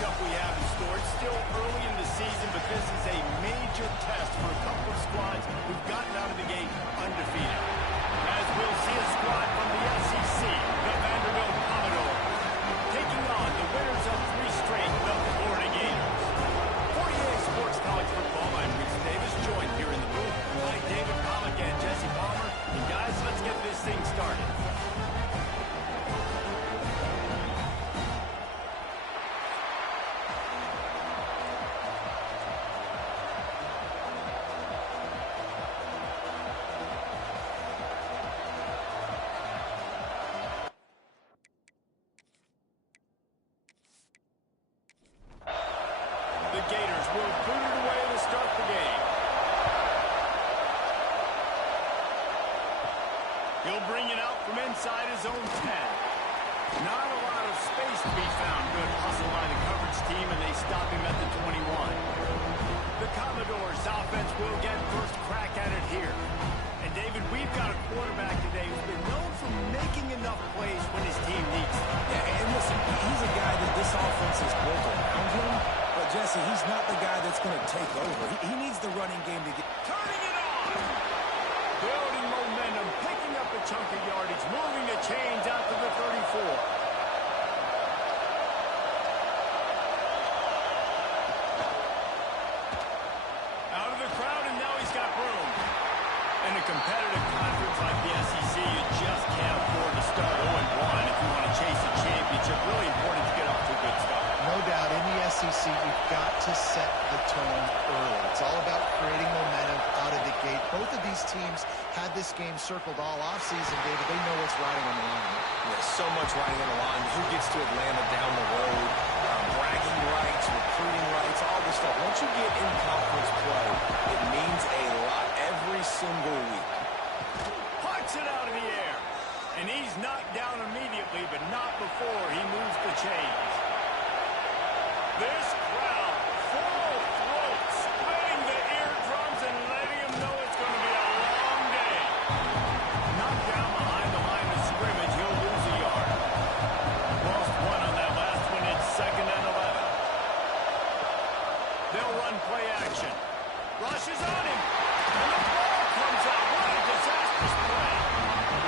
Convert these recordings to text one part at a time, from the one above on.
matchup we have in store. It's still early in the season, but this is a major test for a couple of squads who've gotten out of the gate undefeated. As we'll see a squad from the SEC, the Vanderbilt Commodore, taking on the winners of 3 straight, the Florida Gators. 48 Sports College Football, I'm Reese Davis, joined here in the booth by David Pollack and Jesse Palmer. And guys, let's get this thing started. The Gators will boot it away to start the game. He'll bring it out from inside his own 10. Not a lot of space to be found. Good hustle by the coverage team, and they stop him at the 21. The Commodores' offense will get first crack at it here. And David, we've got a quarterback today who's been known for making enough plays when his team needs it. Yeah, and listen, he's a guy that this offense is built around him. But, Jesse, he's not the guy that's going to take over. He needs the running game to get... Turning it on! Building momentum, picking up a chunk of yardage, moving the chains out to the 34. Out of the crowd, and now he's got room. In a competitive conference like the SEC, you just can't afford to start 0-1 if you want to chase a championship. Really important to get off to a good start. No doubt, in the SEC, you've got to set the tone early. It's all about creating momentum out of the gate. Both of these teams had this game circled all offseason, David. They know what's riding on the line. Yeah, so much riding on the line. Who gets to Atlanta down the road? Bragging rights, recruiting rights, all this stuff. Once you get in conference play, it means a lot every single week. Parks it out of the air. And he's knocked down immediately, but not before he moves the chains. This crowd, full throats, splitting the eardrums and letting him know it's going to be a long day. Knocked down behind the line of scrimmage, he'll lose a yard. Lost 1 on that last one. It's 2nd and 11. They'll run play action. Rushes on him. And the ball comes out. What a disastrous play.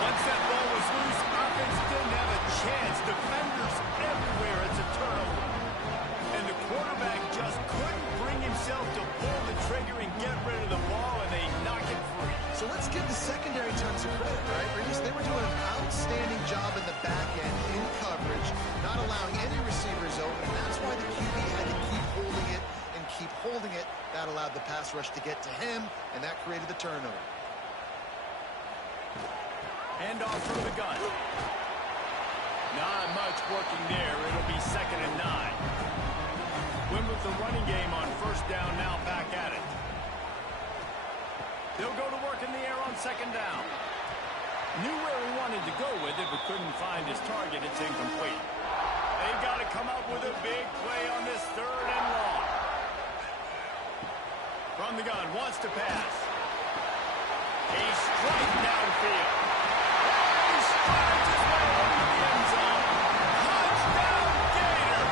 Once that ball was loose, offense didn't have a chance. Defenders everywhere. It's a turnover. And the quarterback just couldn't bring himself to pull the trigger and get rid of the ball, and they knock it free. So let's give the secondary tons of credit, right? They were doing an outstanding job in the back end, in coverage, not allowing any receivers open, and that's why the QB had to keep holding it and keep holding it. That allowed the pass rush to get to him, and that created the turnover. Hand off from the gun. Not much working there. It'll be 2nd and 9. Win with the running game on 1st down, now back at it. They'll go to work in the air on 2nd down. Knew where he wanted to go with it, but couldn't find his target. It's incomplete. They've got to come up with a big play on this 3rd and long. From the gun, wants to pass. A strike downfield. He strikes his way over the end zone. Touchdown, Gator!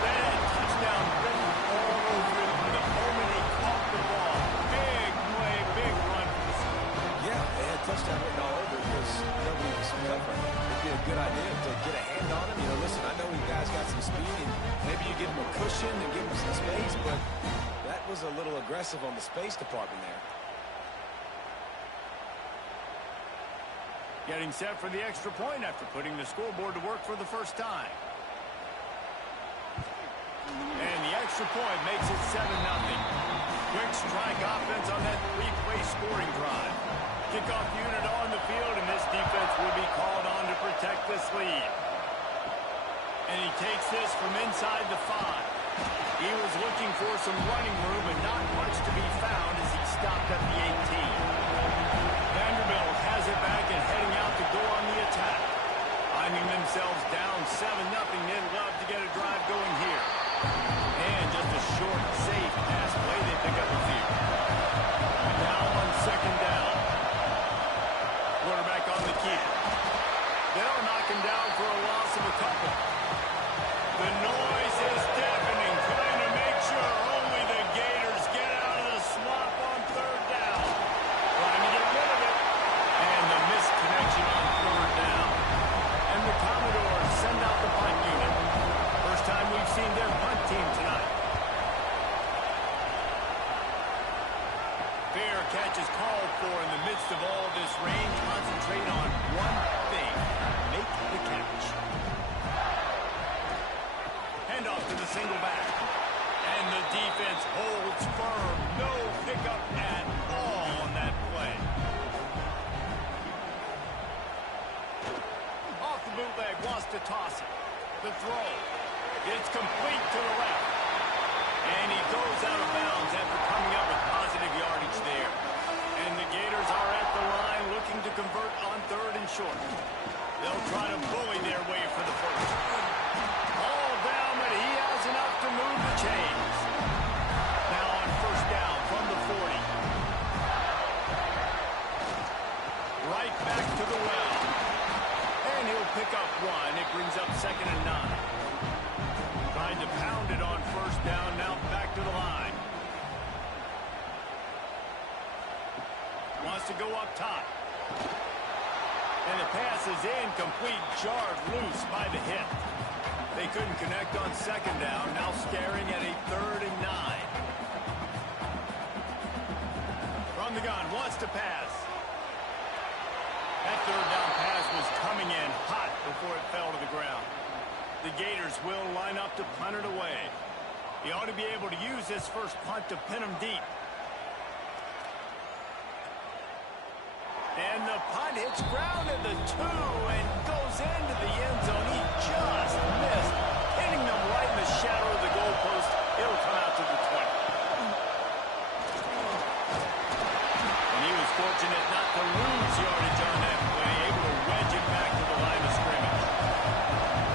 They had touchdown written all over it the moment he caught the ball. Big play, big run for the score. Yeah, they had touchdown written all over it because nobody was covering. It'd be a good idea to get a hand on him. You know, listen, I know you guys got some speed, and maybe you give him a cushion and give him some space, but that was a little aggressive on the space department there. Getting set for the extra point after putting the scoreboard to work for the first time. And the extra point makes it 7-0. Quick strike offense on that 3-play scoring drive. Kickoff unit on the field, and this defense will be called on to protect this lead. And he takes this from inside the 5. He was looking for some running room, but not much to be found as he stopped at the 18. Vanderbilt has it back and heading out to go on the attack. Finding themselves down 7-0, they'd love to get a drive going here. And just a short, safe pass play, they pick up a few. Now on 2nd down. Quarterback on the keeper. They'll knock him down for a loss of a couple. The defense holds firm. No pickup at all on that play. Off the bootleg, wants to toss it. The throw. It's complete to the left. And he goes out of bounds after coming up with positive yardage there. And the Gators are at the line looking to convert on 3rd and short. They'll try to bully their way for the first. All down, but he has enough to move the chains. Now on 1st down from the 40. Right back to the well. And he'll pick up 1. It brings up 2nd and 9. Trying to pound it on 1st down, now back to the line. Wants to go up top. And the pass is incomplete, jarred loose by the hit. They couldn't connect on 2nd down, now staring at a 3rd and 9. From the gun, wants to pass. That 3rd down pass was coming in hot before it fell to the ground. The Gators will line up to punt it away. He ought to be able to use this first punt to pin him deep. And the punt hits ground at the 2 and goes into the end zone. He just missed, hitting them right in the shadow of the goalpost. It'll come out to the 20. And he was fortunate not to lose yardage on that play, able to wedge it back to the line of scrimmage.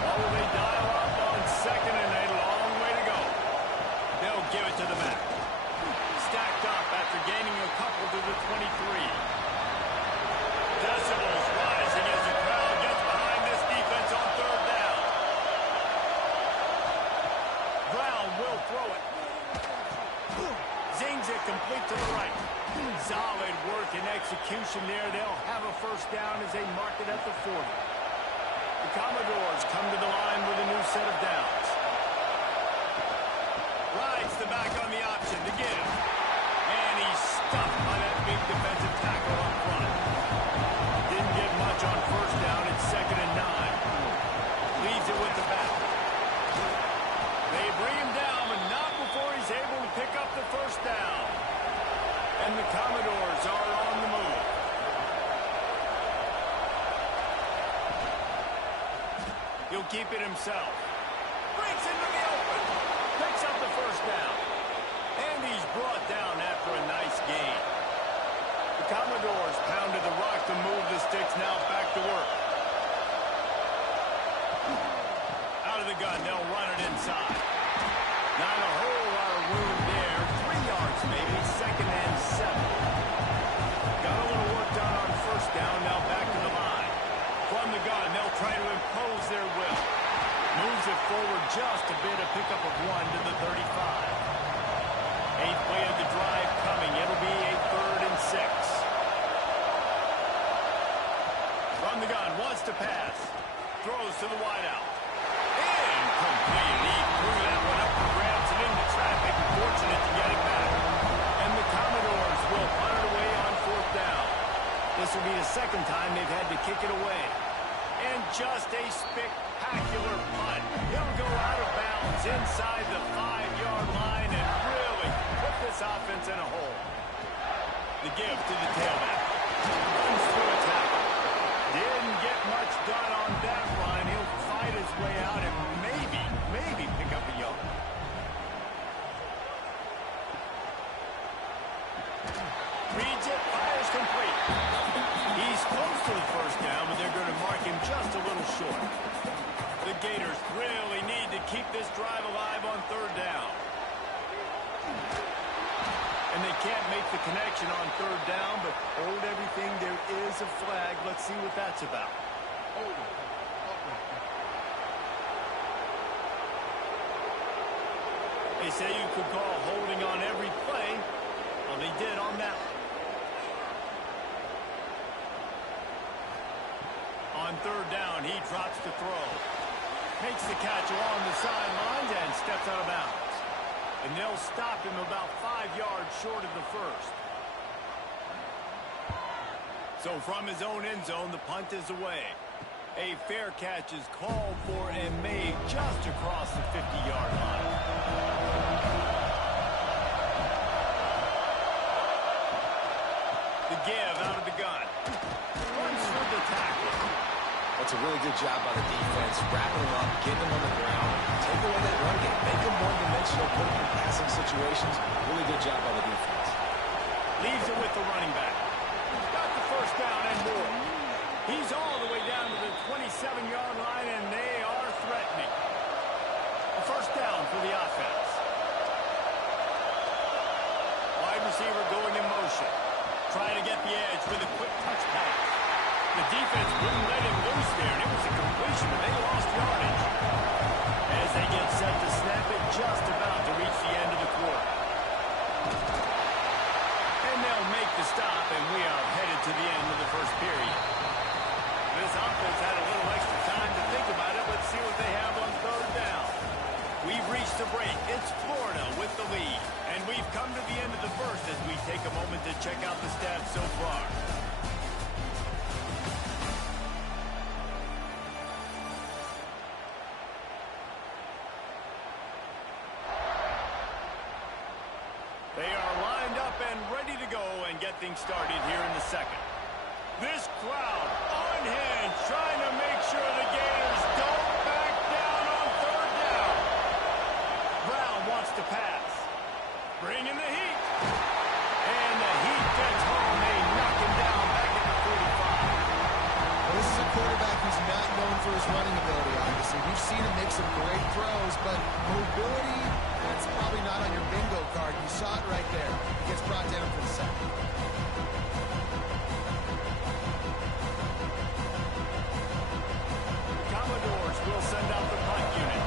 Oh, they dial up on 2nd and a long way to go. They'll give it to the back. Stacked up after gaining a couple to the 23. Decibels rising as the crowd gets behind this defense on 3rd down. Brown will throw it. Zings it complete to the right. Solid work and execution there. They'll have a 1st down as they mark it at the 40. The Commodores come to the line with a new set of downs. Rides the back on the option to give. And he's stuffed by that big defensive tackle up front. Didn't get much on 1st down. It's 2nd and 9. Leaves it with the back. They bring him down, but not before he's able to pick up the 1st down. And the Commodores are on the move. He'll keep it himself. Breaks into the open. Picks up the 1st down. And he's brought down after a nice gain. The Commodores pounded the rock to move the sticks, now back to work. Out of the gun, they'll run it inside. Not a whole lot of room there. 3 yards maybe, 2nd and 7. Got a little work done on 1st down, now back to the line. From the gun, they'll try to impose their will. Moves it forward just a bit, a pickup of 1 to the 35. 8th play of the drive coming. It'll be a 3rd and 6. From the gun, wants to pass. Throws to the wideout. Incomplete. He threw that one up for grabs and into traffic. Fortunate to get it back. And the Commodores will punt it away on 4th down. This will be the 2nd time they've had to kick it away. And just a spectacular punt. He'll go out of bounds inside the 5-yard line and really put this offense in a hole. The give to the tailback. Runs through a tackle. Didn't get much done on that run. He'll fight his way out and maybe pick up a yard. Reads it, fires complete. He's close to the 1st down, but they're going to mark him just a little short. The Gators really need to keep this drive alive on 3rd down. And they can't make the connection on 3rd down, but hold everything. There is a flag. Let's see what that's about. They say you could call holding on every play. Well, they did on that one. On 3rd down, he drops the throw. Makes the catch along the sidelines and steps out of bounds. And they'll stop him about 5 yards short of the 1st. So from his own end zone, the punt is away. A fair catch is called for and made just across the 50-yard line. give out of the gun. Runs for the tackle. That's a really good job by the defense, wrapping them up, getting them on the ground, take away that run game, make them one-dimensional, put them in passing situations. Really good job by the defense. Leaves it with the running back. He's got the first down and more. He's all the way down to the 27-yard line, and they are threatening. A first down for the offense. Wide receiver going in motion. Trying to get the edge with a quick touch pass. The defense wouldn't let him loose there, and it was a completion, but they lost yardage. As they get set to snap it, just about to reach the end of the quarter. And they'll make the stop, and we are headed to the end of the first period. This offense had a little extra time to think about it. Let's see what they have on third down. We've reached the break. It's Florida with the lead. And we've come to the end of the first as we take a moment to check out the stats so far. They are lined up and ready to go and get things started here in the second. This crowd unhinged, trying to make sure the Gators don't back down on third down. Brown wants to pass. Bring in the heat. And the heat gets home. They knock him down back at the 45. Well, this is a quarterback who's not known for his running ability, obviously. We've seen him make some great throws, but mobility, that's probably not on your bingo card. You saw it right there. He gets brought down for the sack. Commodores will send out the punt unit.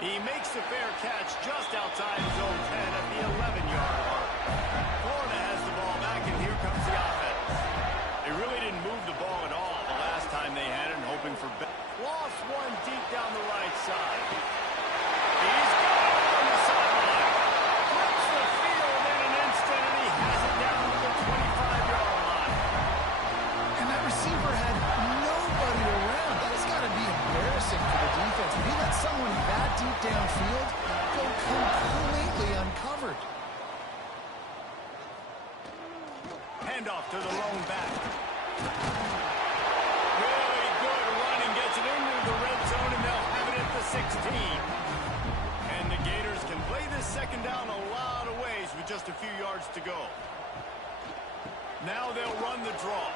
He makes the fair catch just outside his own 10 at the 11-yard line. Florida has the ball back, and here comes the offense. They really didn't move the ball at all the last time they had it, hoping for better. Lost one deep down the right side. He's got it on the sideline. Flips the field in an instant, and he has it down to the 25-yard line. And that receiver had nobody around. That has got to be embarrassing for the defense. If you let someone that deep downfield go completely uncovered. Handoff to the lone back. Really good running, gets it into the red zone, and they'll have it at the 16. And the Gators can play this second down a lot of ways with just a few yards to go. Now they'll run the draw.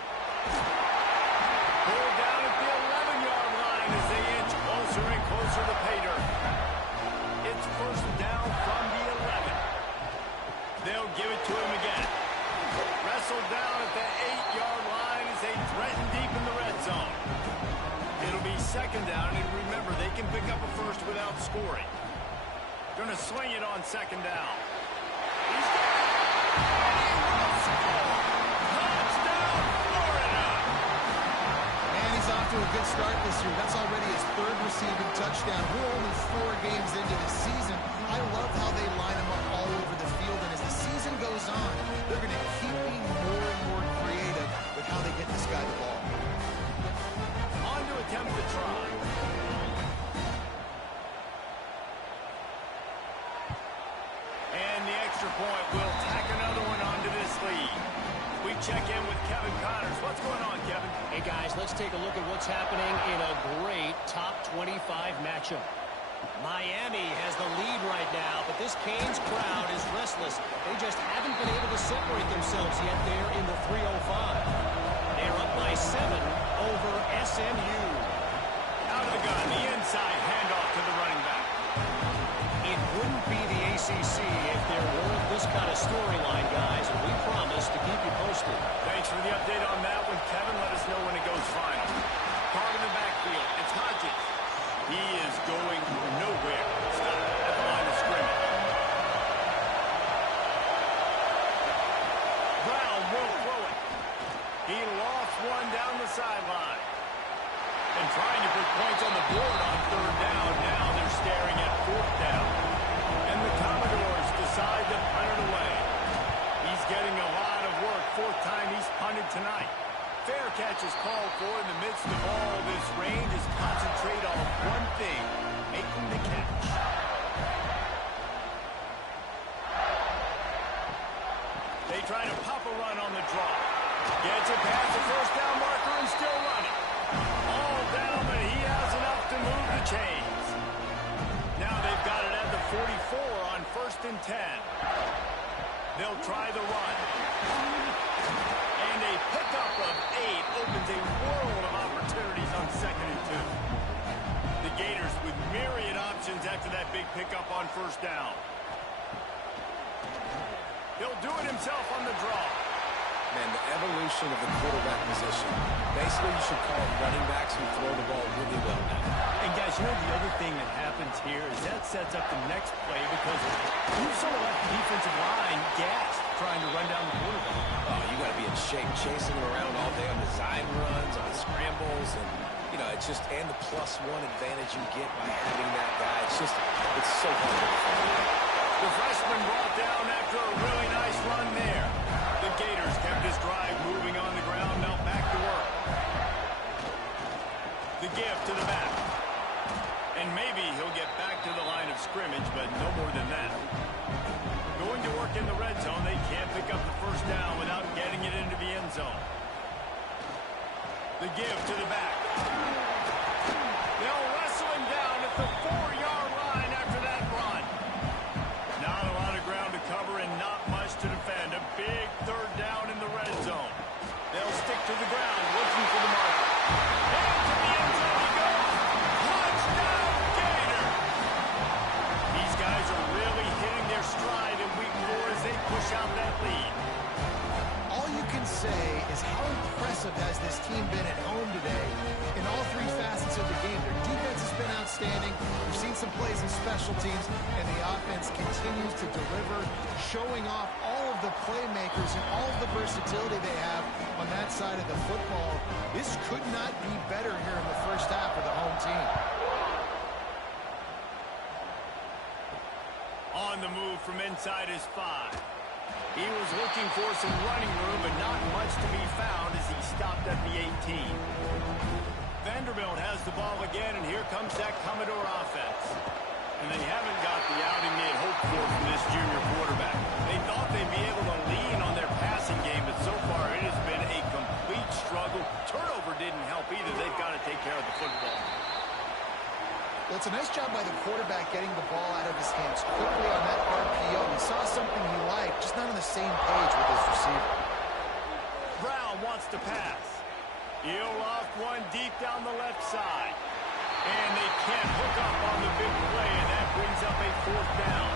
Pulled down at the 11-yard line as they inch closer and closer to pay dirt. It's first down from the 11. They'll give it to him again. Wrestled down at the 8-yard line as they threaten deep in the red zone. It'll be second down, and remember, they can pick up a first without scoring. Going to swing it on second down. He's got it. And he will score. Touchdown, Florida. And he's off to a good start this year. That's already his third receiving touchdown. We're only 4 games into the season. I love how they line him up all over the field, and as the season goes on, they're going to keep being more and more creative with how they get this guy the ball. On to attempt the try. And the extra point will tack another one onto this lead. We check in with Kevin Connors. What's going on, Kevin? Hey, guys, let's take a look at what's happening in a great top 25 matchup. Miami has the lead right now, but this Canes crowd is restless. They just haven't been able to separate themselves yet there in the 305. They're up by 7 over SMU. Out of the gun, the inside handoff to the running back. It wouldn't be the ACC if there weren't this kind of storyline, guys, and we promise to keep you posted. Thanks for the update on that one, Kevin. Let us know when it goes final. Caught in the backfield. It's Hodges. He is going nowhere. Stop at the line of scrimmage. Brown will throw it. He lost one down the sideline. And trying to put points on the board on third down. Now they're staring at fourth down. And the Commodores decide to punt it away. He's getting a lot of work. Fourth time he's punted tonight. Fair catch is called for. In the midst of all this range is concentrate on one thing, making the catch. They try to pop a run on the draw. Gets it past the first down marker and still running. All down, but he has enough to move the chains. Now they've got it at the 44 on 1st and 10. They'll try the run. And a pickup of 8 opens a world of opportunities on 2nd and 2. The Gators with myriad options after that big pickup on 1st down. He'll do it himself on the draw. Man, the evolution of the quarterback position. Basically, you should call them running backs who throw the ball really well now. And guys, you know the other thing that happens here is that sets up the next play because you sort of left the defensive line gassed trying to run down the quarterback. Oh, you got to be in shape chasing him around all day on design runs, on scrambles, and you know, it's just, and the +1 advantage you get by having that guy. It's just, it's so hard to defend. The freshman brought down after a really nice run there. The Gators kept this drive moving on the ground. Now back to work. The give to the back. And maybe he'll get back to the line of scrimmage, but no more than that. Going to work in the red zone. They can't pick up the 1st down without getting it into the end zone. The give to the back. They'll wrestle him down at the 4-yard line after that run. Not a lot of ground to cover and not much to defend. A big 3rd down in the red zone. They'll stick to the ground, looking for the mark. And to the end zone he goes. Touchdown, Gator! These guys are really hitting their stride in week 4 as they push out that lead. All you can say is how impressive has this team been at home today in all 3 facets of the game. Their defense has been outstanding. We've seen some plays in special teams, and the offense continues to deliver, showing off all of the playmakers and all of the versatility they have on that side of the football. This could not be better here in the first half for the home team. On the move from inside his 5. He was looking for some running room, but not much to be found as he stopped at the 18. Vanderbilt has the ball again, and here comes that Commodore offense. And they haven't got the outing they had hoped for from this junior quarterback. They thought they'd be able to lean on their passing game, but so far it has been a complete struggle. Turnover didn't help either. They've got to take care of the football. Well, it's a nice job by the quarterback getting the ball out of his hands quickly on that RPO. He saw something he liked, just not on the same page with his receiver. Brown wants to pass. He'll loft one deep down the left side. And they can't hook up on the big play, and that brings up a 4th down.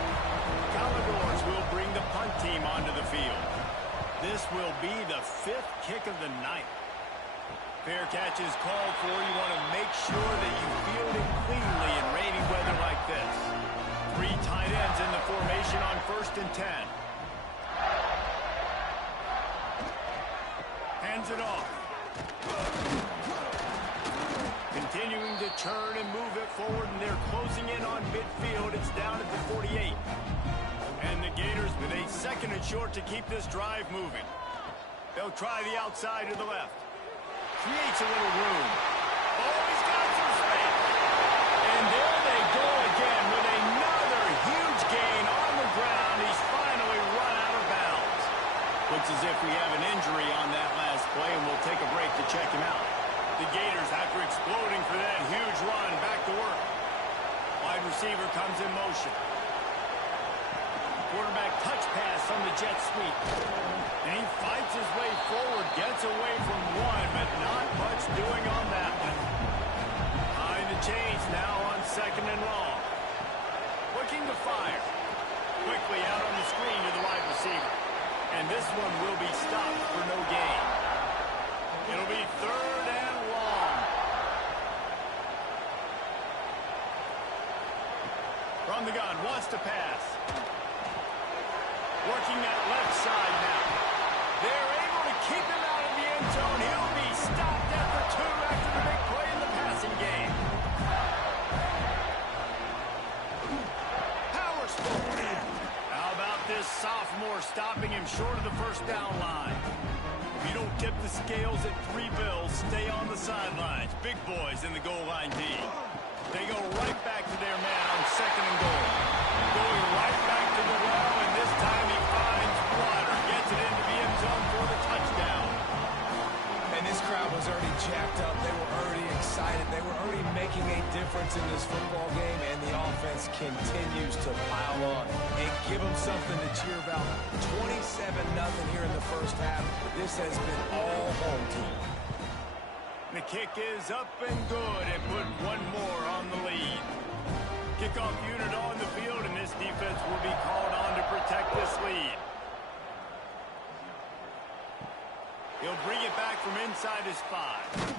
Commodores will bring the punt team onto the field. This will be the 5th kick of the night. Fair catch is called for. You want to make sure that you field it cleanly in rainy weather like this. 3 tight ends in the formation on 1st and 10. Hands it off. Continuing to turn and move it forward, and they're closing in on midfield. It's down at the 48. And the Gators with a 2nd and short to keep this drive moving. They'll try the outside to the left. Creates a little room. Oh, he's got some space. And there they go again with another huge gain on the ground. He's finally run out of bounds. Looks as if we have an injury on that last play, and we'll take a break to check him out. The Gators, after exploding for that huge run, back to work. Wide receiver comes in motion. Quarterback touch pass on the jet sweep. And he fights his way forward, gets away from one, but not much doing on that one. Behind the chains now on 2nd and long. Looking to fire. Quickly out on the screen to the wide receiver. And this one will be stopped for no gain. It'll be 3rd and long. From the gun, wants to pass. Working that left side now. They're able to keep him out of the end zone. He'll be stopped at the 2 after the big play in the passing game. Powers forward. How about this sophomore stopping him short of the 1st down line? If you don't tip the scales at 3 bills, stay on the sidelines. Big boys in the goal line D. They go right back to their man on 2nd and goal. Going right back to the well, and this time he finds Water. Gets it into the end zone for the touchdown. And this crowd was already jacked up. They were already excited. They were already making a difference in this football game, and the offense continues to pile on and give them something to cheer about. 27-0 here in the first half. This has been all home team. The kick is up and good, and put one more on the lead. Kickoff unit on the field, and this defense will be called on to protect this lead. He'll bring it back from inside his 5.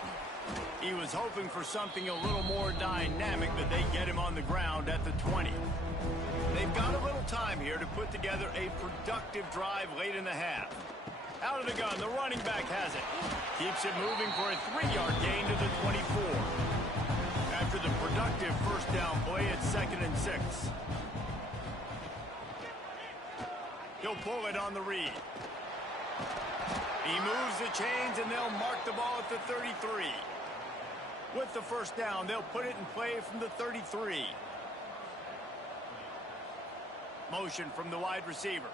He was hoping for something a little more dynamic, but they get him on the ground at the 20. They've got a little time here to put together a productive drive late in the half. Out of the gun, the running back has it. Keeps it moving for a 3-yard gain to the 24. After the productive first down play, it's 2nd and 6. He'll pull it on the read. He moves the chains, and they'll mark the ball at the 33. With the first down, they'll put it in play from the 33. Motion from the wide receiver.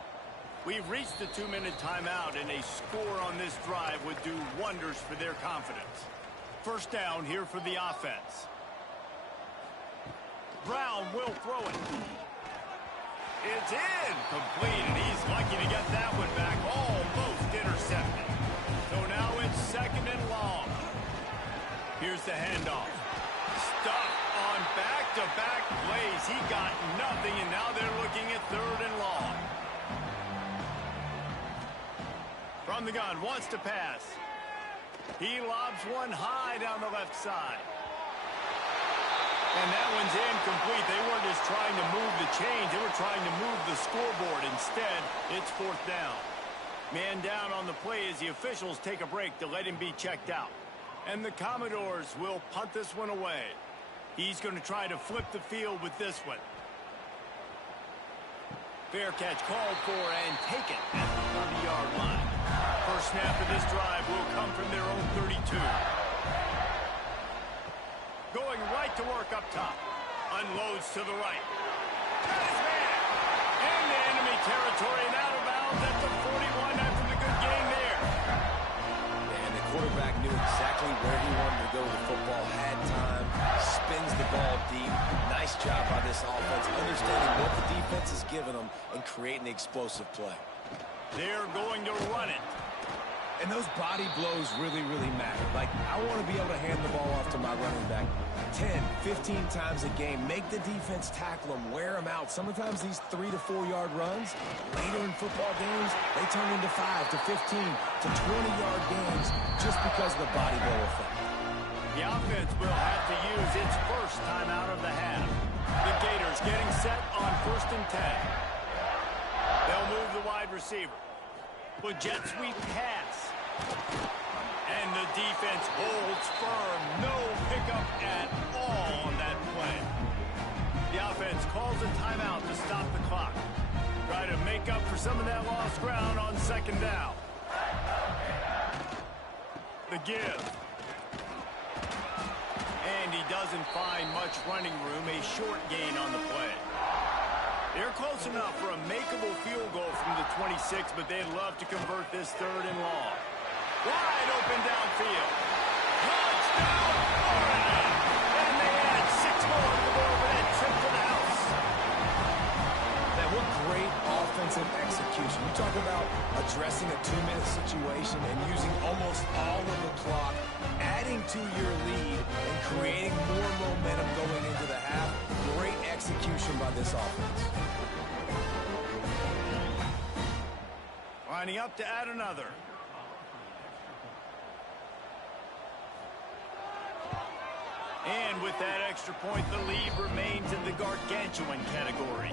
We've reached the 2-minute timeout, and a score on this drive would do wonders for their confidence. First down here for the offense. Brown will throw it. It's incomplete, and he's lucky to get that one back. Almost intercepted. So now it's 2nd and long. Here's the handoff. Stuck on back-to-back plays. He got nothing, and now they're looking at 3rd and long. From the gun, wants to pass. He lobs one high down the left side. And that one's incomplete. They weren't just trying to move the chains. They were trying to move the scoreboard. Instead, it's 4th down. Man down on the play as the officials take a break to let him be checked out. And the Commodores will punt this one away. He's going to try to flip the field with this one. Fair catch called for and taken at the 30-yard line. First snap of this drive will come from their own 32. Going right to work up top. Unloads to the right. Got his man. Into enemy territory and out of bounds at the 41 after the good gain there. And the quarterback knew exactly where he wanted to go with the football. Had time. Spins the ball deep. Nice job by this offense, understanding what the defense is giving them and creating the explosive play. They're going to run it. And those body blows really, really matter. Like, I want to be able to hand the ball off to my running back 10, 15 times a game. Make the defense tackle them, wear them out. Sometimes these 3 to 4 yard runs, later in football games, they turn into 5 to 15 to 20-yard gains just because of the body blow effect. The offense will have to use its first time out of the half. The Gators getting set on 1st and 10. They'll move the wide receiver. With jet sweep pass. And the defense holds firm. No pickup at all on that play. The offense calls a timeout to stop the clock. Try to make up for some of that lost ground on 2nd down. The give. And he doesn't find much running room. A short gain on the play. They're close enough for a makeable field goal from the 26, but they'd love to convert this 3rd and long. Wide open downfield. Touchdown, Florida! And they add 6 more to go over that trip to the house. Man, what great offensive execution. You talk about addressing a 2-minute situation and using almost all of the clock, adding to your lead, and creating more momentum going into the half. Great execution by this offense. Lining up to add another. And with that extra point, the lead remains in the gargantuan category.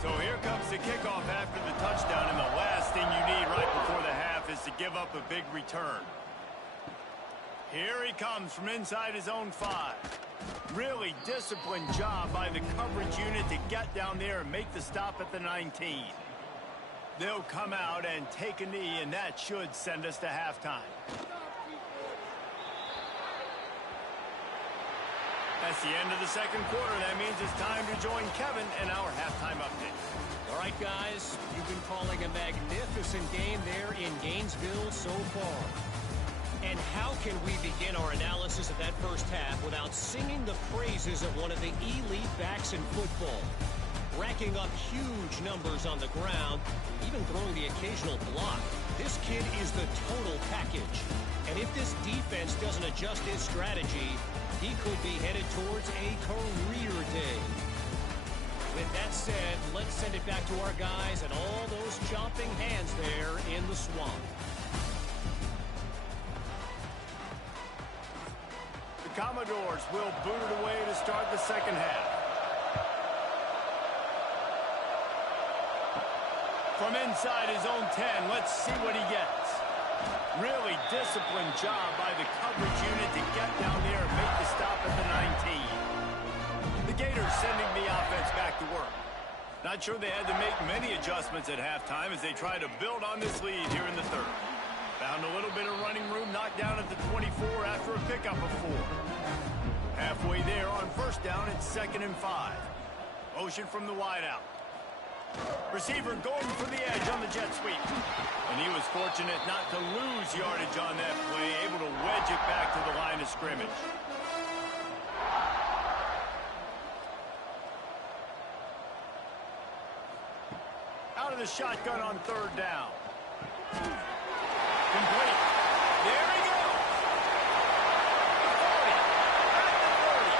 So here comes the kickoff after the touchdown, and the last thing you need right before the half is to give up a big return. Here he comes from inside his own 5. Really disciplined job by the coverage unit to get down there and make the stop at the 19. They'll come out and take a knee, and that should send us to halftime. That's the end of the second quarter. That means it's time to join Kevin in our halftime update. All right, guys, you've been calling a magnificent game there in Gainesville so far. And how can we begin our analysis of that first half without singing the praises of one of the elite backs in football? Racking up huge numbers on the ground, even throwing the occasional block. This kid is the total package. And if this defense doesn't adjust his strategy, he could be headed towards a career day. With that said, let's send it back to our guys and all those chomping hands there in the swamp. The Commodores will boot it away to start the second half. From inside his own 10, let's see what he gets. Really disciplined job by the coverage unit to get down there and make the stop at the 19. The Gators sending the offense back to work. Not sure they had to make many adjustments at halftime as they try to build on this lead here in the third. Found a little bit of running room, knocked down at the 24 after a pickup of 4. Halfway there on first down, it's 2nd and 5. Motion from the wideout. Receiver going for the edge on the jet sweep. And he was fortunate not to lose yardage on that play, able to wedge it back to the line of scrimmage. Out of the shotgun on third down. Complete. There he goes. 40. At the 30.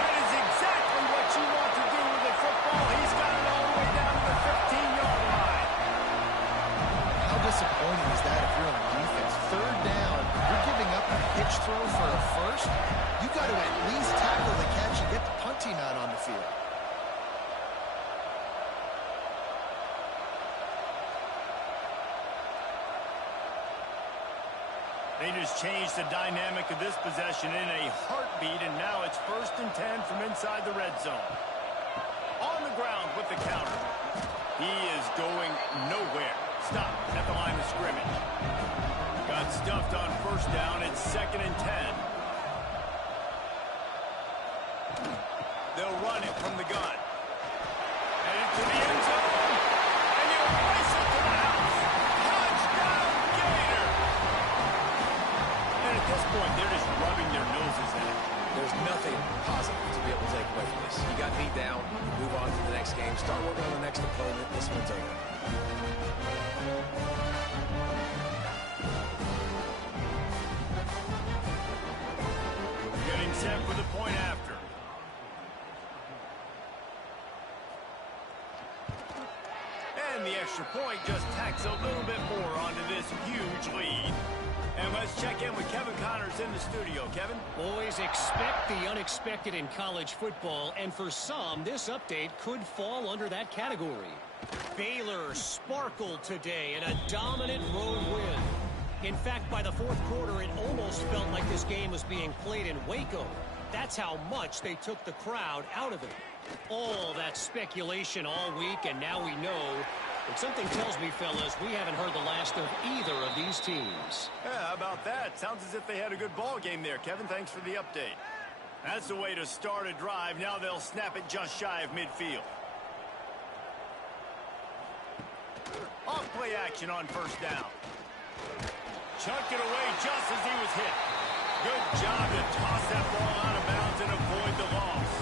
That is exactly what you want to do with the football. He's got it all the way down to the 15-yard line. How disappointing is that if you're on defense? Third down, you're giving up a pitch throw for a first. You got to at least tackle the catch and get the punt team out on the field. They just changed the dynamic of this possession in a heartbeat, and now it's 1st and 10 from inside the red zone. On the ground with the counter. He is going nowhere. Stop at the line of scrimmage. Got stuffed on first down. It's 2nd and 10. They'll run it from the gun. Headed to the end zone. And you place it to the house. Touchdown, Gator! And at this point, they're just rubbing their noses in it. There's nothing positive to be able to take away from this. You got beat down, you move on to the next game, start working on the next opponent. This one's over. Getting set for the point after. And the extra point just tacks a little bit more onto this huge lead. And let's check in with Kevin Connors in the studio. Kevin? Boys, expect the unexpected in college football, and for some, this update could fall under that category. Baylor sparkled today in a dominant road win. In fact, by the fourth quarter, it almost felt like this game was being played in Waco. That's how much they took the crowd out of it. All that speculation all week, and now we know. But something tells me, fellas, we haven't heard the last of either of these teams. Yeah, how about that? Sounds as if they had a good ball game there, Kevin. Thanks for the update. That's the way to start a drive. Now they'll snap it just shy of midfield. Off-play action on first down. Chucked it away just as he was hit. Good job to toss that ball out of bounds and avoid the loss.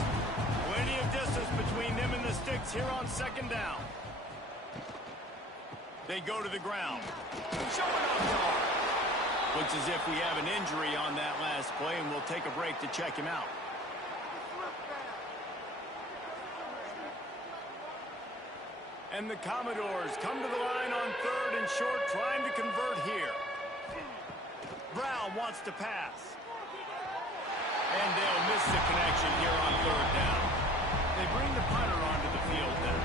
Plenty of distance between them and the sticks here on second down. They go to the ground. Showing up hard. Looks as if we have an injury on that last play, and we'll take a break to check him out. And the Commodores come to the line on third and short, trying to convert here. Brown wants to pass. And they'll miss the connection here on third down. They bring the punter onto the field now.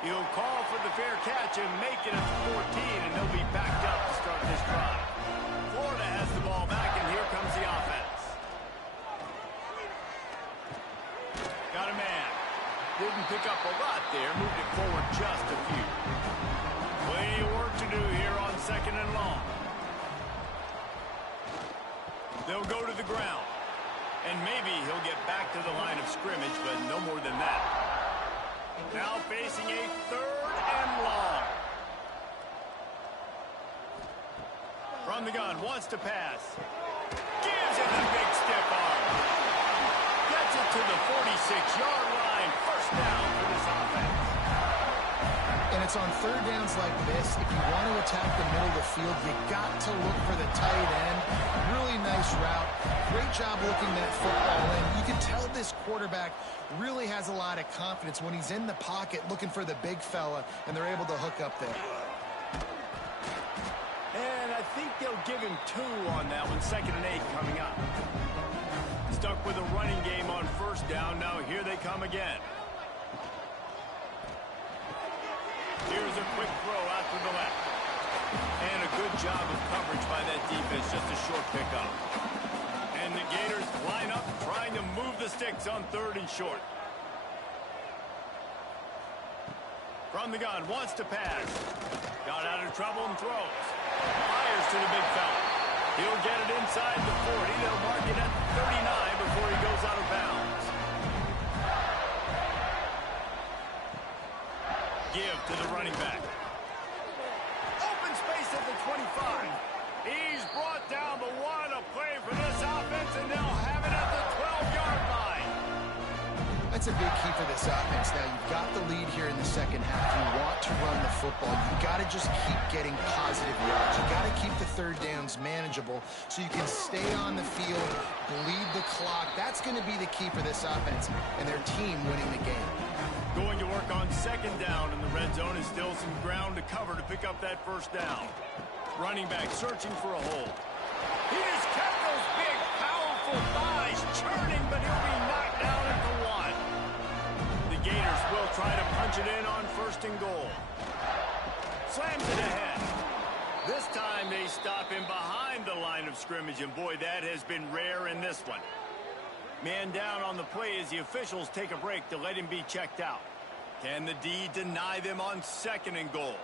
He'll call for the fair catch and make it at the 14, and they'll be backed up to start this drive. Florida has the ball back, and here comes the offense. Got a man. Didn't pick up a lot there, moved it forward just a few. Plenty of work to do here on 2nd and long. They'll go to the ground. And maybe he'll get back to the line of scrimmage, but no more than that. Now facing a 3rd and long. From the gun, wants to pass. Gives it a big stiff arm. Gets it to the 46-yard line. 1st down for this offense. And it's on 3rd downs like this. If you want to attack the middle of the field, you got to look for the tight end. Really nice route. Great job looking that football in. You can tell this quarterback really has a lot of confidence when he's in the pocket looking for the big fella, and they're able to hook up there. And I think they'll give him 2 on that one. 2nd and 8 coming up. Stuck with a running game on 1st down. Now here they come again. Here's a quick throw out to the left. And a good job of coverage by that defense. Just a short pickup. And the Gators line up trying to move the sticks on 3rd and short. From the gun, wants to pass. Got out of trouble and throws. Fires to the big fella. He'll get it inside the 40. They'll mark it at 39 before he goes out of bounds. Give to the running back. Open space at the 25. He's brought down, but what a play for this offense, and they'll have it at the 12-yard line. That's a big key for this offense. Now, you've got the lead here in the 2nd half. You want to run the football. You've got to just keep getting positive yards. You've got to keep the 3rd downs manageable so you can stay on the field, bleed the clock. That's going to be the key for this offense and their team winning the game. Going to work on 2nd down in the red zone is still some ground to cover to pick up that 1st down. Running back searching for a hole. He just kept those big, powerful thighs churning, but he'll be knocked down at the 1. The Gators will try to punch it in on 1st and goal. Slams it ahead. This time they stop him behind the line of scrimmage, and boy, that has been rare in this one. Man down on the play as the officials take a break to let him be checked out. Can the D deny them on 2nd and goal?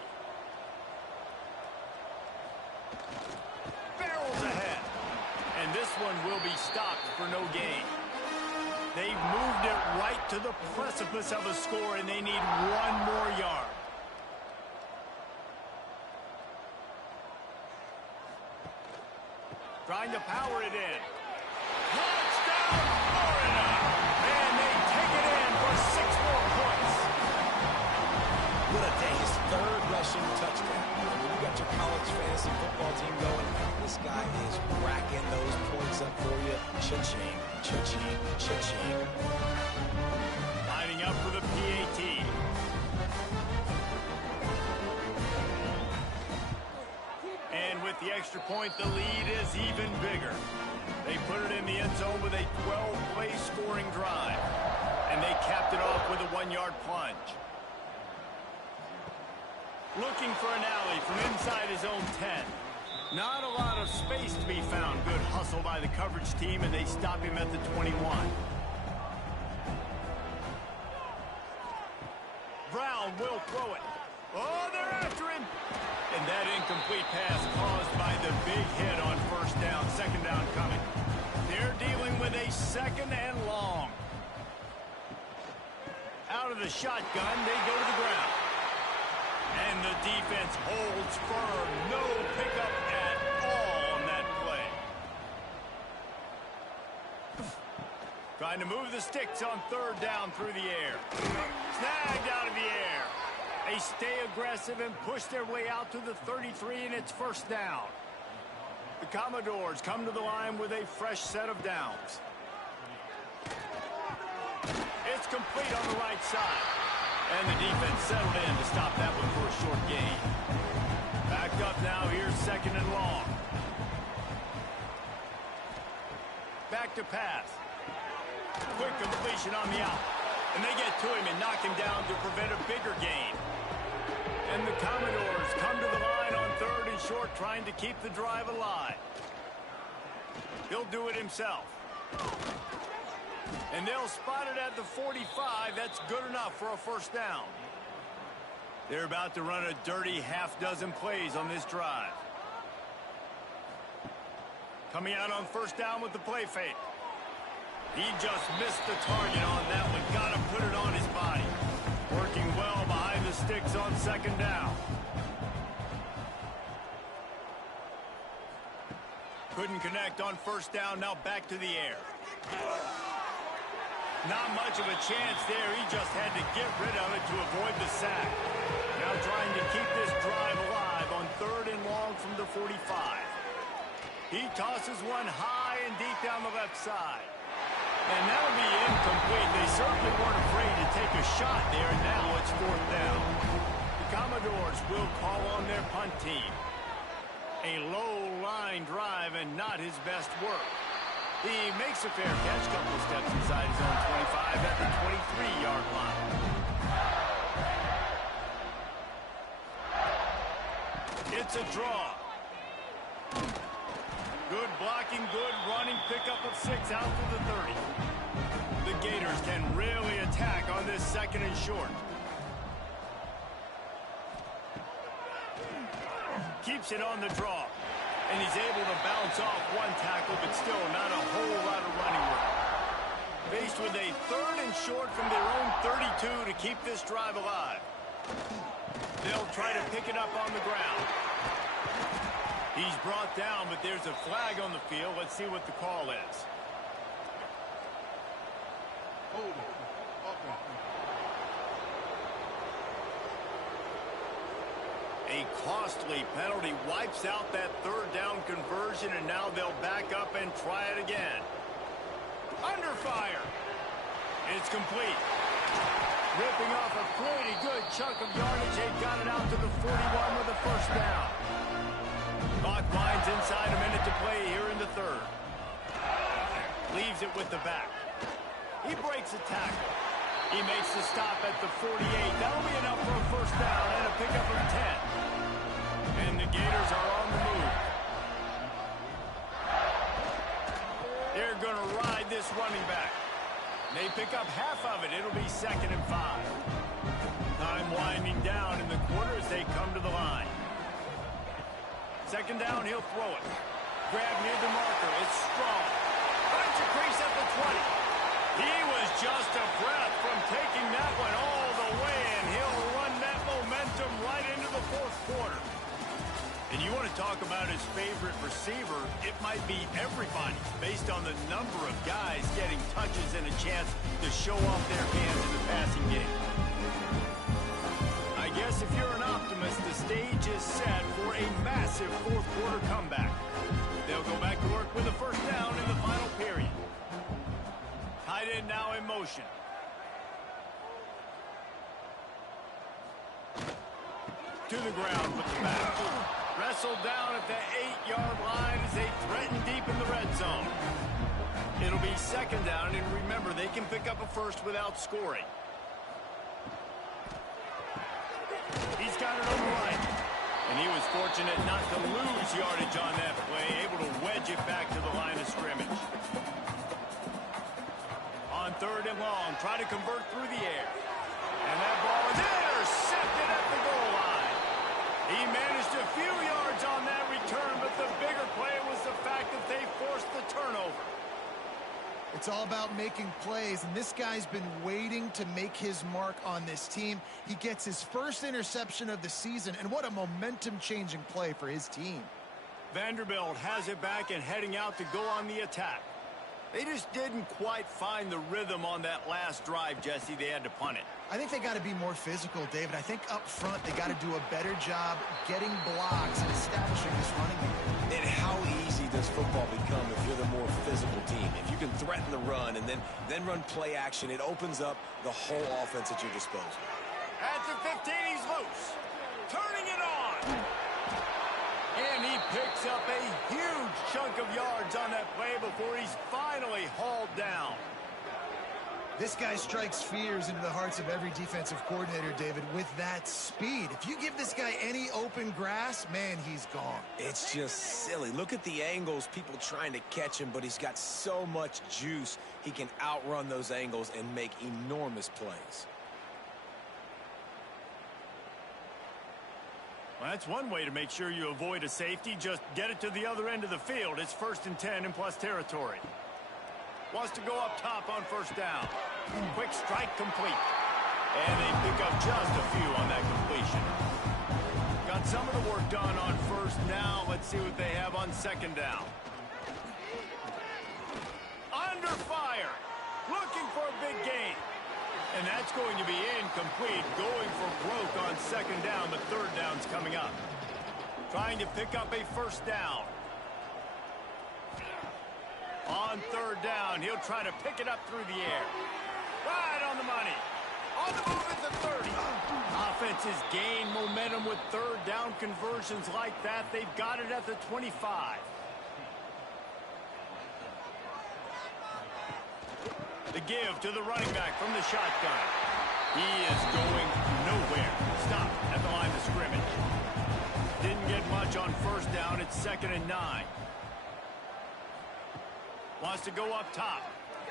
Barrels ahead. And this one will be stopped for no gain. They've moved it right to the precipice of a score, and they need 1 more yard. Trying to power it in. Touchdown, Florida! And they take it in for 6 more points. What a day. His 3rd rushing touchdown. When you got your college fantasy football team going, this guy is racking those points up for you. Cha-ching, cha-ching, cha-ching. Lining up for the PAT. And with the extra point, the lead is even bigger. They put it in the end zone with a 12-play scoring drive. And they capped it off with a 1-yard plunge. Looking for an alley from inside his own 10. Not a lot of space to be found. Good hustle by the coverage team, and they stop him at the 21. Brown will throw it. Oh, they're after him. And that incomplete pass caused by the big hit on 1st down. 2nd down coming. They're dealing with a 2nd and long. Out of the shotgun, they go to the ground. And the defense holds firm. No pickup at all on that play. Trying to move the sticks on 3rd down through the air. Snagged out of the air. They stay aggressive and push their way out to the 33, and it's 1st down. The Commodores come to the line with a fresh set of downs. It's complete on the right side. And the defense settled in to stop that one for a short gain. Backed up now, here's 2nd and long. Back to pass. Quick completion on the out. And they get to him and knock him down to prevent a bigger gain. And the Commodores come to the line on 3rd and short, trying to keep the drive alive. He'll do it himself. And they'll spot it at the 45. That's good enough for a 1st down. They're about to run a dirty half-dozen plays on this drive. Coming out on first down with the play fake. He just missed the target on that one. Got to put it on his body. Working well behind the sticks on second down. Couldn't connect on first down. Now back to the air. Not much of a chance there. He just had to get rid of it to avoid the sack. Now trying to keep this drive alive on third and long from the 45. He tosses one high and deep down the left side. And that'll be incomplete. They certainly weren't afraid to take a shot there, and now it's fourth down. The Commodores will call on their punt team. A low-line drive and not his best work. He makes a fair catch, couple of steps inside his own 25 at the 23-yard line. It's a draw. Good blocking, good running, pickup of 6 out to the 30. The Gators can really attack on this second and short. Keeps it on the draw. And he's able to bounce off one tackle, but still not a whole lot of running work. Faced with a third and short from their own 32 to keep this drive alive. They'll try to pick it up on the ground. He's brought down, but there's a flag on the field. Let's see what the call is. A costly penalty wipes out that third down conversion, and now they'll back up and try it again. Under fire. It's complete. Ripping off a pretty good chunk of yardage. They got it out to the 41 with a first down. Clock winds inside, a minute to play here in the third. Leaves it with the back. He breaks a tackle. He makes the stop at the 48. That'll be enough for a first down and a pickup of 10. And the Gators are on the move. They're going to ride this running back. They pick up half of it. It'll be 2nd and 5. Time winding down in the quarter as they come to the line. 2nd down, he'll throw it. Grab near the marker. It's strong. Finds a crease at the 20. He was just a breath from taking that one all the way, and he'll run that momentum right into the fourth quarter. And you want to talk about his favorite receiver, it might be everybody, based on the number of guys getting touches and a chance to show off their hands in the passing game. I guess if you're an optimist, the stage is set for a massive fourth quarter comeback. They'll go back to work with a first down in the final period. Tight end now in motion. To the ground with the back. Wrestled down at the 8-yard line as they threaten deep in the red zone. It'll be 2nd down, and remember, they can pick up a first without scoring. He's got it on the right. And he was fortunate not to lose yardage on that play, able to wedge it back to the line of scrimmage. On 3rd and long, try to convert through the air. And that ball is intercepted at the goal line. He managed a few yards on that return, but the bigger play was the fact that they forced the turnover. It's all about making plays, and this guy's been waiting to make his mark on this team. He gets his first interception of the season, and what a momentum-changing play for his team. Vanderbilt has it back and heading out to go on the attack. They just didn't quite find the rhythm on that last drive, Jesse. They had to punt it. I think they got to be more physical, David. I think up front they got to do a better job getting blocks and establishing this running game. And how easy does football become if you're the more physical team? If you can threaten the run and then run play action, it opens up the whole offense at your disposal. At the 15, he's loose. Turning it on. And he picks up a huge chunk of yards on that play before he's finally hauled down. This guy strikes fears into the hearts of every defensive coordinator, David, with that speed. If you give this guy any open grass, man, he's gone. It's just silly. Look at the angles, people trying to catch him, but he's got so much juice. He can outrun those angles and make enormous plays. Well, that's one way to make sure you avoid a safety. Just get it to the other end of the field. It's 1st and 10 in plus territory. Wants to go up top on 1st down. Quick strike complete. And they pick up just a few on that completion. Got some of the work done on 1st. Now let's see what they have on 2nd down. Under fire. Looking for a big gain. And that's going to be incomplete. Going for broke on 2nd down, but 3rd down's coming up. Trying to pick up a 1st down. On 3rd down, he'll try to pick it up through the air. Right on the money. On the move at the 30. Offenses gain momentum with 3rd down conversions like that. They've got it at the 25. The give to the running back from the shotgun. He is going nowhere. Stop at the line of scrimmage. Didn't get much on 1st down. It's 2nd and 9. Wants to go up top.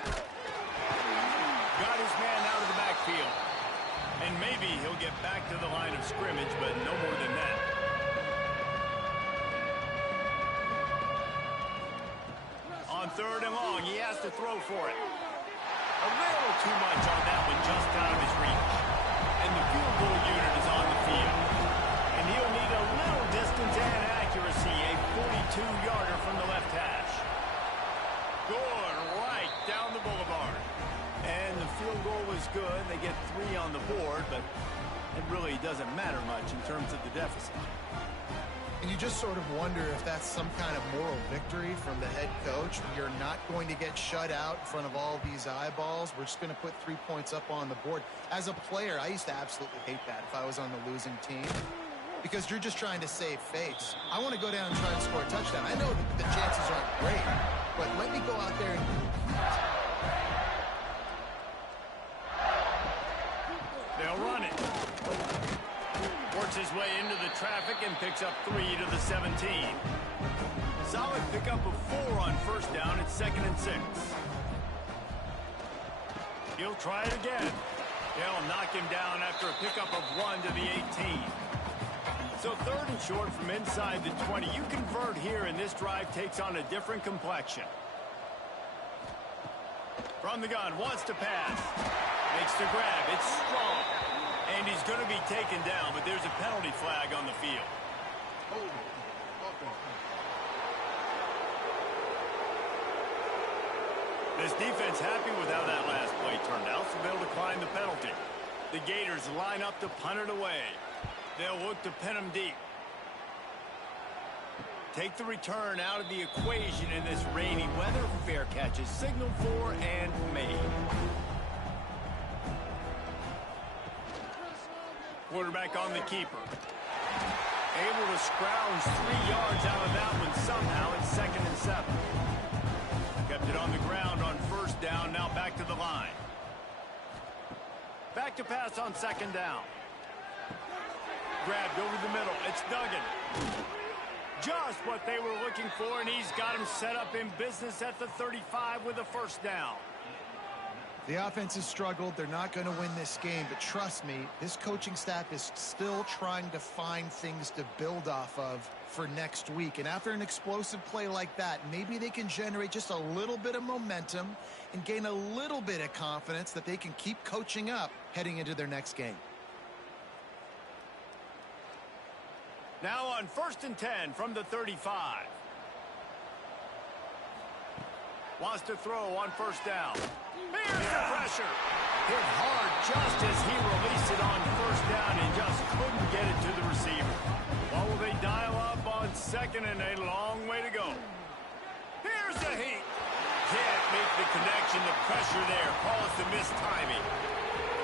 Got his man out of the backfield. And maybe he'll get back to the line of scrimmage, but no more than that. On 3rd and long, he has to throw for it. A little too much on that one, just out of his reach. And the field goal unit is on the field. And he'll need a little distance and accuracy, a 42-yarder from the left hash. Good, right down the boulevard. And the field goal was good. They get 3 on the board, but it really doesn't matter much in terms of the deficit. And you just sort of wonder if that's some kind of moral victory from the head coach. You're not going to get shut out in front of all these eyeballs. We're just going to put 3 points up on the board. As a player, I used to absolutely hate that if I was on the losing team, because you're just trying to save face. I want to go down and try and score a touchdown. I know the chances aren't great, but let me go out there and they'll run it. Works his way into the traffic and picks up 3 to the 17. Solid pickup of 4 on 1st down. It's 2nd and 6. He'll try it again. They'll knock him down after a pickup of 1 to the 18. So 3rd and short from inside the 20. You convert here and this drive takes on a different complexion. From the gun, wants to pass. Makes the grab. It's strong. And he's going to be taken down, but there's a penalty flag on the field. This defense happy with how that last play turned out, so they'll decline the penalty. The Gators line up to punt it away. They'll look to Phenom deep. Take the return out of the equation in this rainy weather. Fair catch is signaled for and made. Quarterback on the keeper. Able to scrounge 3 yards out of that one somehow. It's 2nd and 7. Kept it on the ground on 1st down. Now back to the line. Back to pass on 2nd down. Grabbed over the middle. It's Duggan. Just what they were looking for, and he's got him set up in business at the 35 with a 1st down. The offense has struggled. They're not going to win this game, but trust me, this coaching staff is still trying to find things to build off of for next week. And after an explosive play like that, maybe they can generate just a little bit of momentum and gain a little bit of confidence that they can keep coaching up heading into their next game. Now on 1st and 10 from the 35. Wants to throw on 1st down. Here's the pressure. Hit hard just as he released it on 1st down and just couldn't get it to the receiver. Well, will they dial up on 2nd and a long way to go? Here's the heat. Can't make the connection. The pressure there caused the missed timing.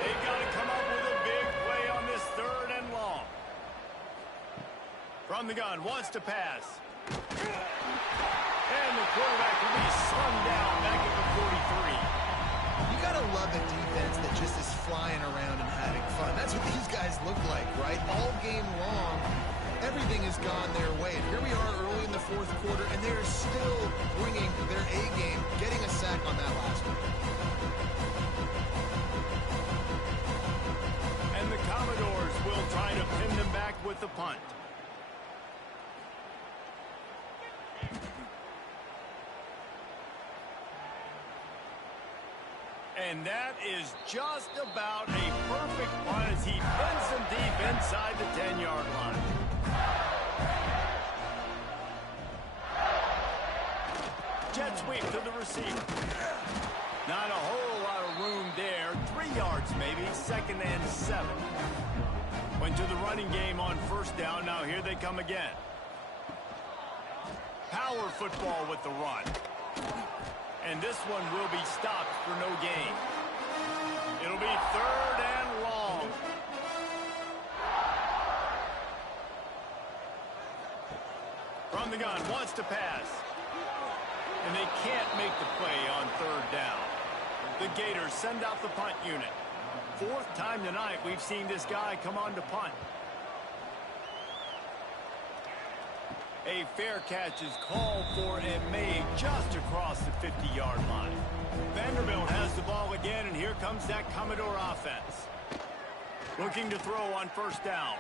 They've got to come up with a big play on this 3rd and long. From the gun, wants to pass. And the quarterback will be slung down back at the 43. You got to love a defense that just is flying around and having fun. That's what these guys look like, right? All game long, everything has gone their way. And here we are early in the 4th quarter, and they're still bringing their A game, getting a sack on that last one. And the Commodores will try to pin them back with the punt. And that is just about a perfect punt as he pins them deep inside the 10-yard line. Jet sweep to the receiver. Not a whole lot of room there. 3 yards maybe, 2nd and 7. Went to the running game on 1st down. Now here they come again. Power football with the run. And this one will be stopped for no gain. It'll be 3rd and long. From the gun, wants to pass. And they can't make the play on 3rd down. The Gators send out the punt unit. 4th time tonight we've seen this guy come on to punt. A fair catch is called for and made just across the 50-yard line. Vanderbilt has the ball again, and here comes that Commodore offense. Looking to throw on 1st down.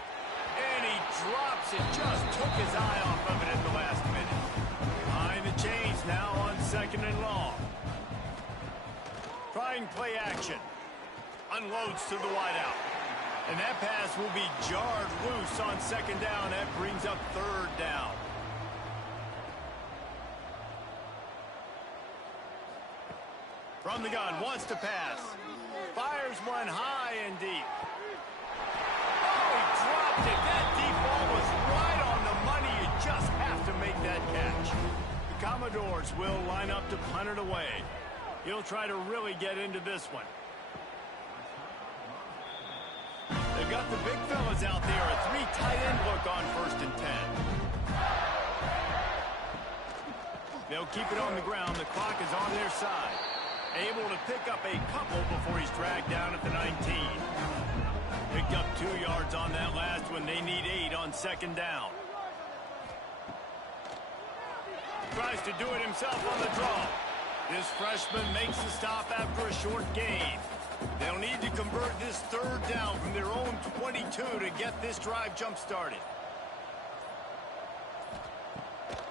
And he drops it, just took his eye off of it at the last minute. Behind the chains now on 2nd and long. Trying play action. Unloads to the wideout. And that pass will be jarred loose on 2nd down. That brings up 3rd down. From the gun, wants to pass. Fires one high and deep. Oh, he dropped it. That deep ball was right on the money. You just have to make that catch. The Commodores will line up to punt it away. He'll try to really get into this one. They've got the big fellas out there. A 3 tight end look on 1st and 10. They'll keep it on the ground. The clock is on their side. Able to pick up a couple before he's dragged down at the 19. Picked up 2 yards on that last one. They need 8 on 2nd down. Tries to do it himself on the draw. This freshman makes the stop after a short gain. They'll need to convert this 3rd down from their own 22 to get this drive jump-started.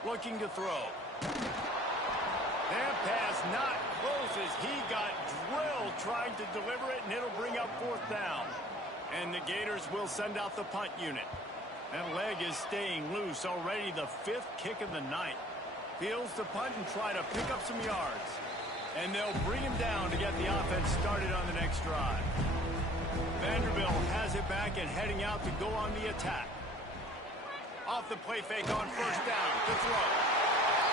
Looking to throw. That pass not close as he got drilled trying to deliver it, and it'll bring up 4th down. And the Gators will send out the punt unit. That leg is staying loose, already the 5th kick of the night. Feels the punt and try to pick up some yards. And they'll bring him down to get the offense started on the next drive. Vanderbilt has it back and heading out to go on the attack. Off the play fake on 1st down to throw.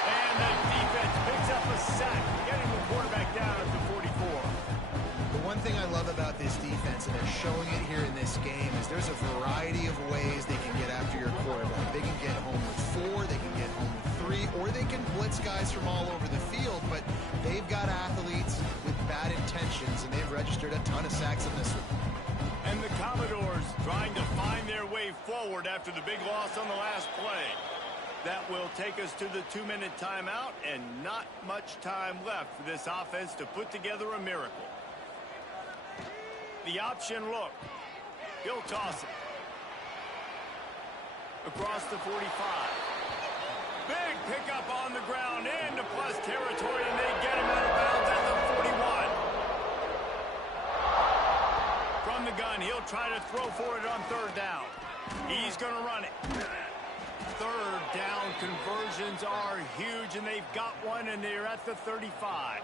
And the defense picks up a sack, getting the quarterback down at the 44. The one thing I love about this defense, and they're showing it here in this game, is there's a variety of ways they can get after your quarterback. They can get home with 4, they can get home with 3, or they can blitz guys from all over the field, but they've got athletes with bad intentions, and they've registered a ton of sacks in this one. And the Commodores trying to find their way forward after the big loss on the last play. That will take us to the 2-minute timeout, and not much time left for this offense to put together a miracle. The option look. He'll toss it. Across the 45. Big pickup on the ground into plus territory, and they get him out of bounds at the 41. From the gun, he'll try to throw for it on 3rd down. He's going to run it. 3rd down conversions are huge, and they've got one, and they're at the 35.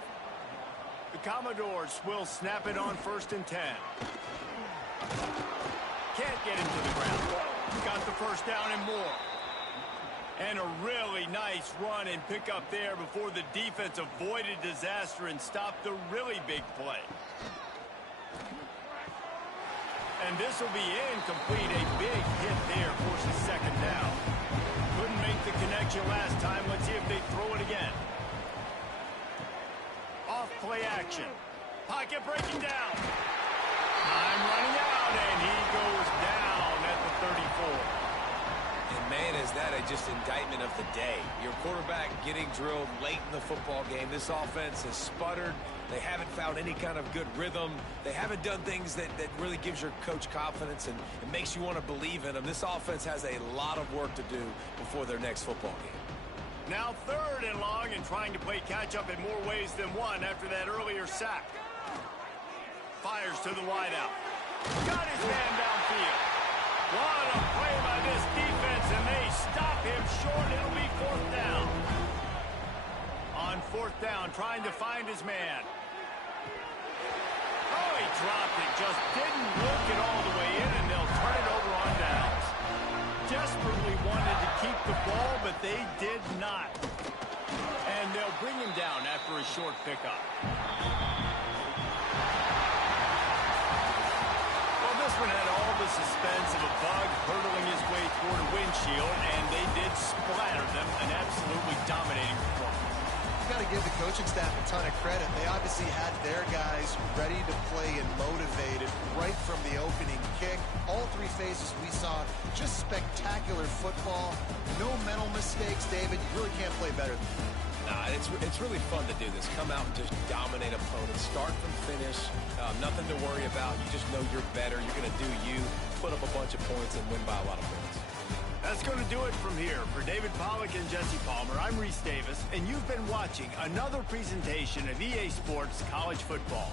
The Commodores will snap it on 1st and 10. Can't get him to the ground. Got the 1st down and more. And a really nice run and pick up there before the defense avoided disaster and stopped the really big play. And this will be incomplete. A big hit there forces 2nd down. Couldn't make the connection last time. Let's see if they throw it again. Off play action. Pocket breaking down. Time running out, and he goes down at the 34. And man, is that just indictment of the day. Your quarterback getting drilled late in the football game. This offense has sputtered. They haven't found any kind of good rhythm. They haven't done things that really gives your coach confidence and it makes you want to believe in them. This offense has a lot of work to do before their next football game. Now 3rd and long, and trying to play catch-up in more ways than one after that earlier sack. fires to the wideout. Got his man downfield. What a play by this defense, and they stop him short. It'll be fourth down. On fourth down, trying to find his man. Oh, he dropped it. Just didn't look it all the way in, and they'll turn it over on downs. Desperately wanted to keep the ball, but they did not. And they'll bring him down after a short pickup. Well, this one had all the suspense of a bug hurtling his way toward a windshield, and they did splatter them. An absolutely dominating performance. You've got to give the coaching staff a ton of credit. They obviously had their guys ready to play and motivated right from the opening kick. All three phases we saw just spectacular football. No mental mistakes, David. You really can't play better than that. Nah, it's really fun to do this. Come out and just dominate opponents. Start from finish. Nothing to worry about. You just know you're better. You're going to do you. Put up a bunch of points and win by a lot of points. That's going to do it from here. For David Pollack and Jesse Palmer, I'm Reese Davis, and you've been watching another presentation of EA Sports College Football.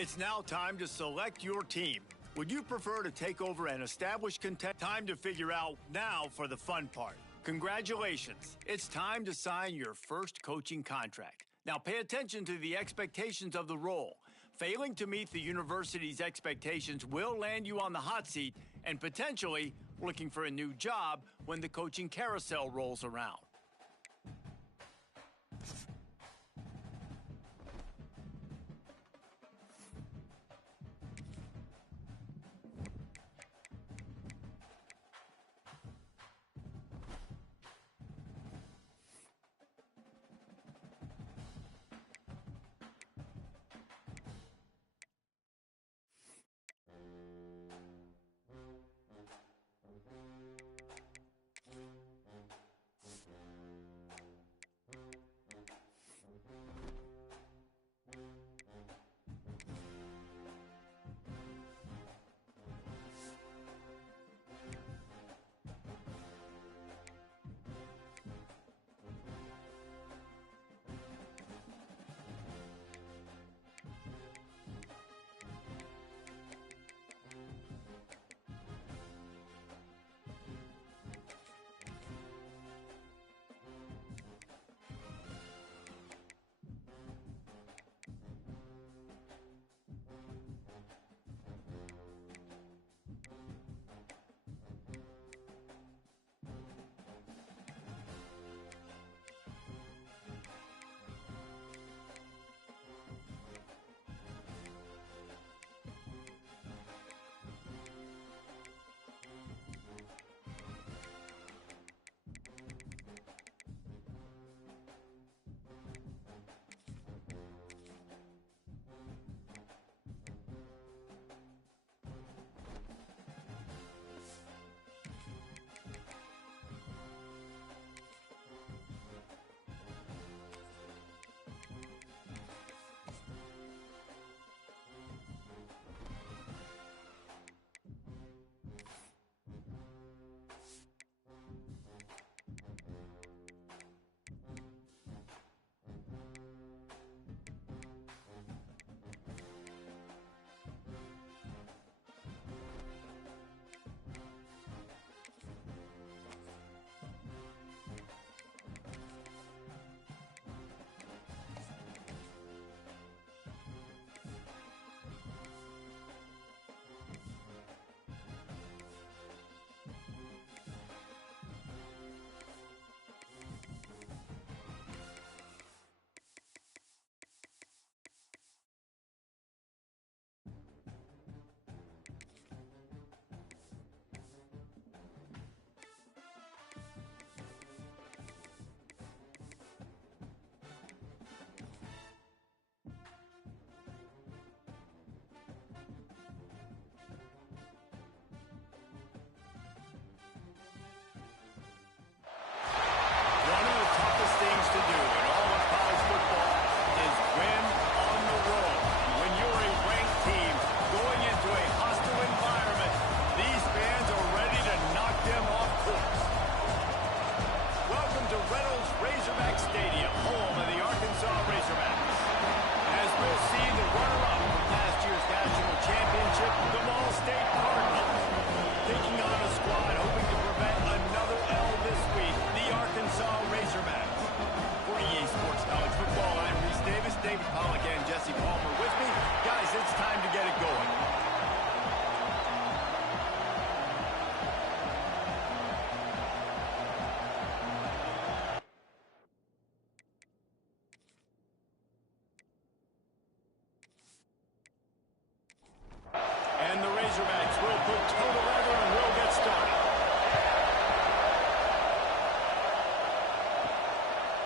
It's now time to select your team. Would you prefer to take over an established contender? Time to figure out now for the fun part. Congratulations. It's time to sign your first coaching contract. Now pay attention to the expectations of the role. Failing to meet the university's expectations will land you on the hot seat and potentially looking for a new job when the coaching carousel rolls around.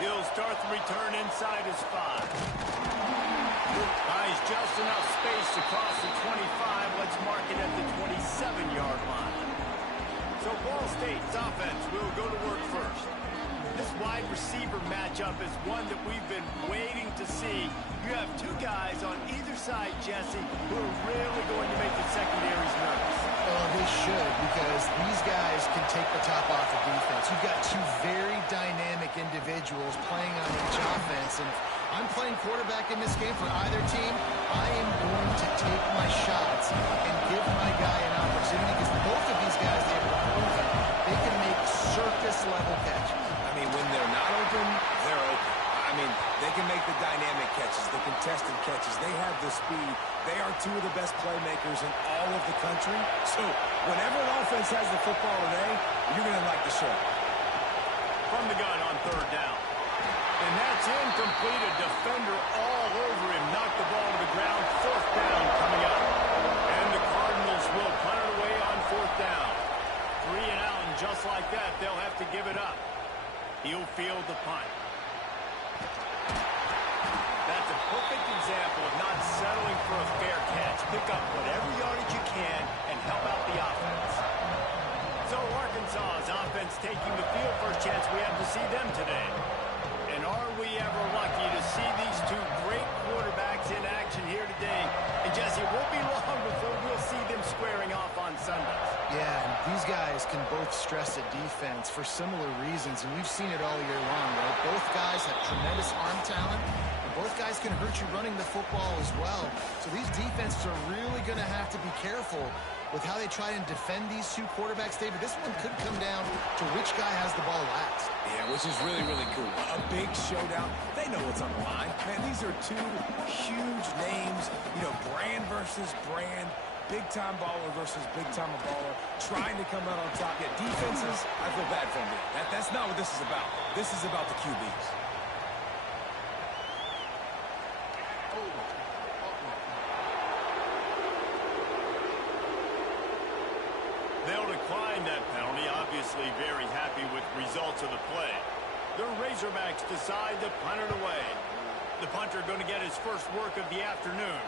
He'll start the return inside his 5. Buys just enough space across the 25. Let's mark it at the 27-yard line. So Ball State's offense will go to work first. This wide receiver matchup is one that we've been waiting to see. You have two guys on either side, Jesse, who are really going to make the secondaries nervous. Well, they should, because these guys can take the top off the defense. You've got two very dynamic individuals playing on each offense, and I'm playing quarterback in this game for either team. I am going to take my shots and give my guy an opportunity because both of these guys, they have proven they can make circus-level catches. I mean, when they're not open, they're open. I mean, they can make the dynamic catches, the contested catches. They have the speed. They are two of the best playmakers in all of the country. So whenever an offense has the football today, you're going to like the show. From the gun on third down. And that's incomplete. A defender all over him. Knocked the ball to the ground. Fourth down coming up. And the Cardinals will punt it away on fourth down. 3 and out, and just like that, they'll have to give it up. He'll field the punt. That's a perfect example of not settling for a fair catch. Pick up whatever yardage you can and help out the offense. So Arkansas's offense taking the field. First chance we have to see them today. And are we ever lucky to see these two great quarterbacks in action here today? And Jesse, it won't be long before we'll see them squaring off on Sundays. Yeah, and these guys can both stress a defense for similar reasons, and we've seen it all year long, right? Both guys have tremendous arm talent, and both guys can hurt you running the football as well. So these defenses are really going to have to be careful with how they try and defend these two quarterbacks, David. This one could come down to which guy has the ball last. Yeah, which is really, really cool. A big showdown. They know what's on the line. Man, these are two huge names, you know, brand versus brand, big-time baller versus big-time baller, trying to come out on top. Yeah, defenses, I feel bad for them. That's not what this is about. This is about the QBs. They'll decline that penalty, obviously very happy with results of the play. The Razorbacks decide to punt it away. The punter going to get his first work of the afternoon.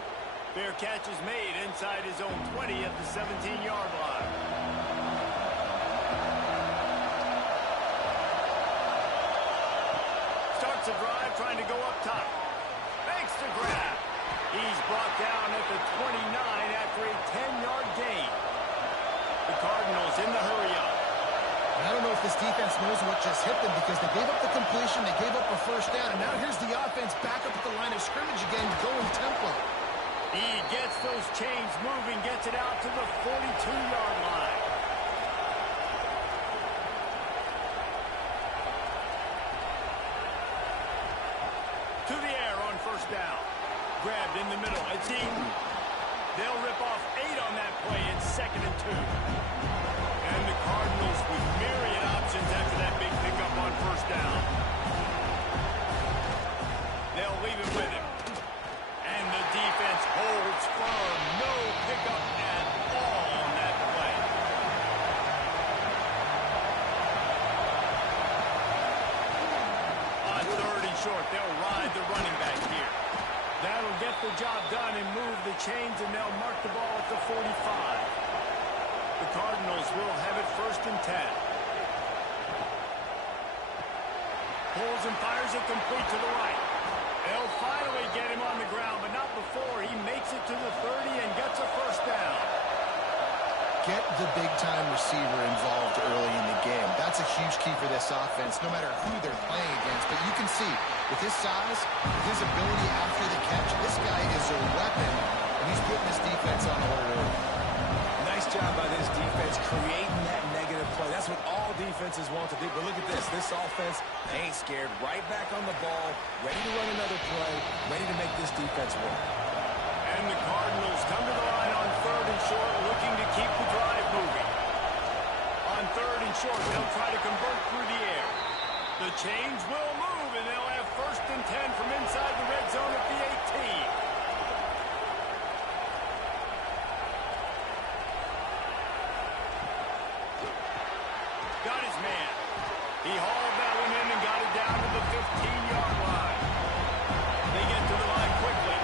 Fair catch is made inside his own 20 at the 17-yard line. Starts the drive trying to go up top. Makes the grab. He's brought down at the 29 after a 10-yard gain. The Cardinals in the hurry-up. I don't know if this defense knows what just hit them because they gave up the completion, they gave up a first down, and now here's the offense back up at the line of scrimmage again, going tempo. He gets those chains moving, gets it out to the 42-yard line. To the air on first down. Grabbed in the middle. It's Eaton. They'll rip off 8 on that play. It's 2nd and 2. And the Cardinals with myriad options after that big pickup on first down. They'll leave it with him. And the defense holds firm. No pickup at all on that play. On 3rd and short, they'll ride the running back here. That'll get the job done and move the chains, and they'll mark the ball at the 45. The Cardinals will have it 1st and 10. Pulls and fires it complete to the right. They'll finally get him on the ground, but not before he makes it to the 30 and gets a first down. Get the big-time receiver involved early in the game. That's a huge key for this offense, no matter who they're playing against. But you can see, with his size, with his ability after the catch, this guy is a weapon, and he's putting this defense on alert early. Nice job by this defense creating that negative play. That's what all defenses want to do. But look at this. This offense, they ain't scared. Right back on the ball, ready to run another play, ready to make this defense work. And the Cardinals come to the line on 3rd and short, looking to keep the drive moving. On 3rd and short, they'll try to convert through the air. The chains will move, and they'll have 1st and 10 from inside the red zone at the 18. Got his man. He hauled that one in and got it down to the 15-yard line. They get to the line quickly.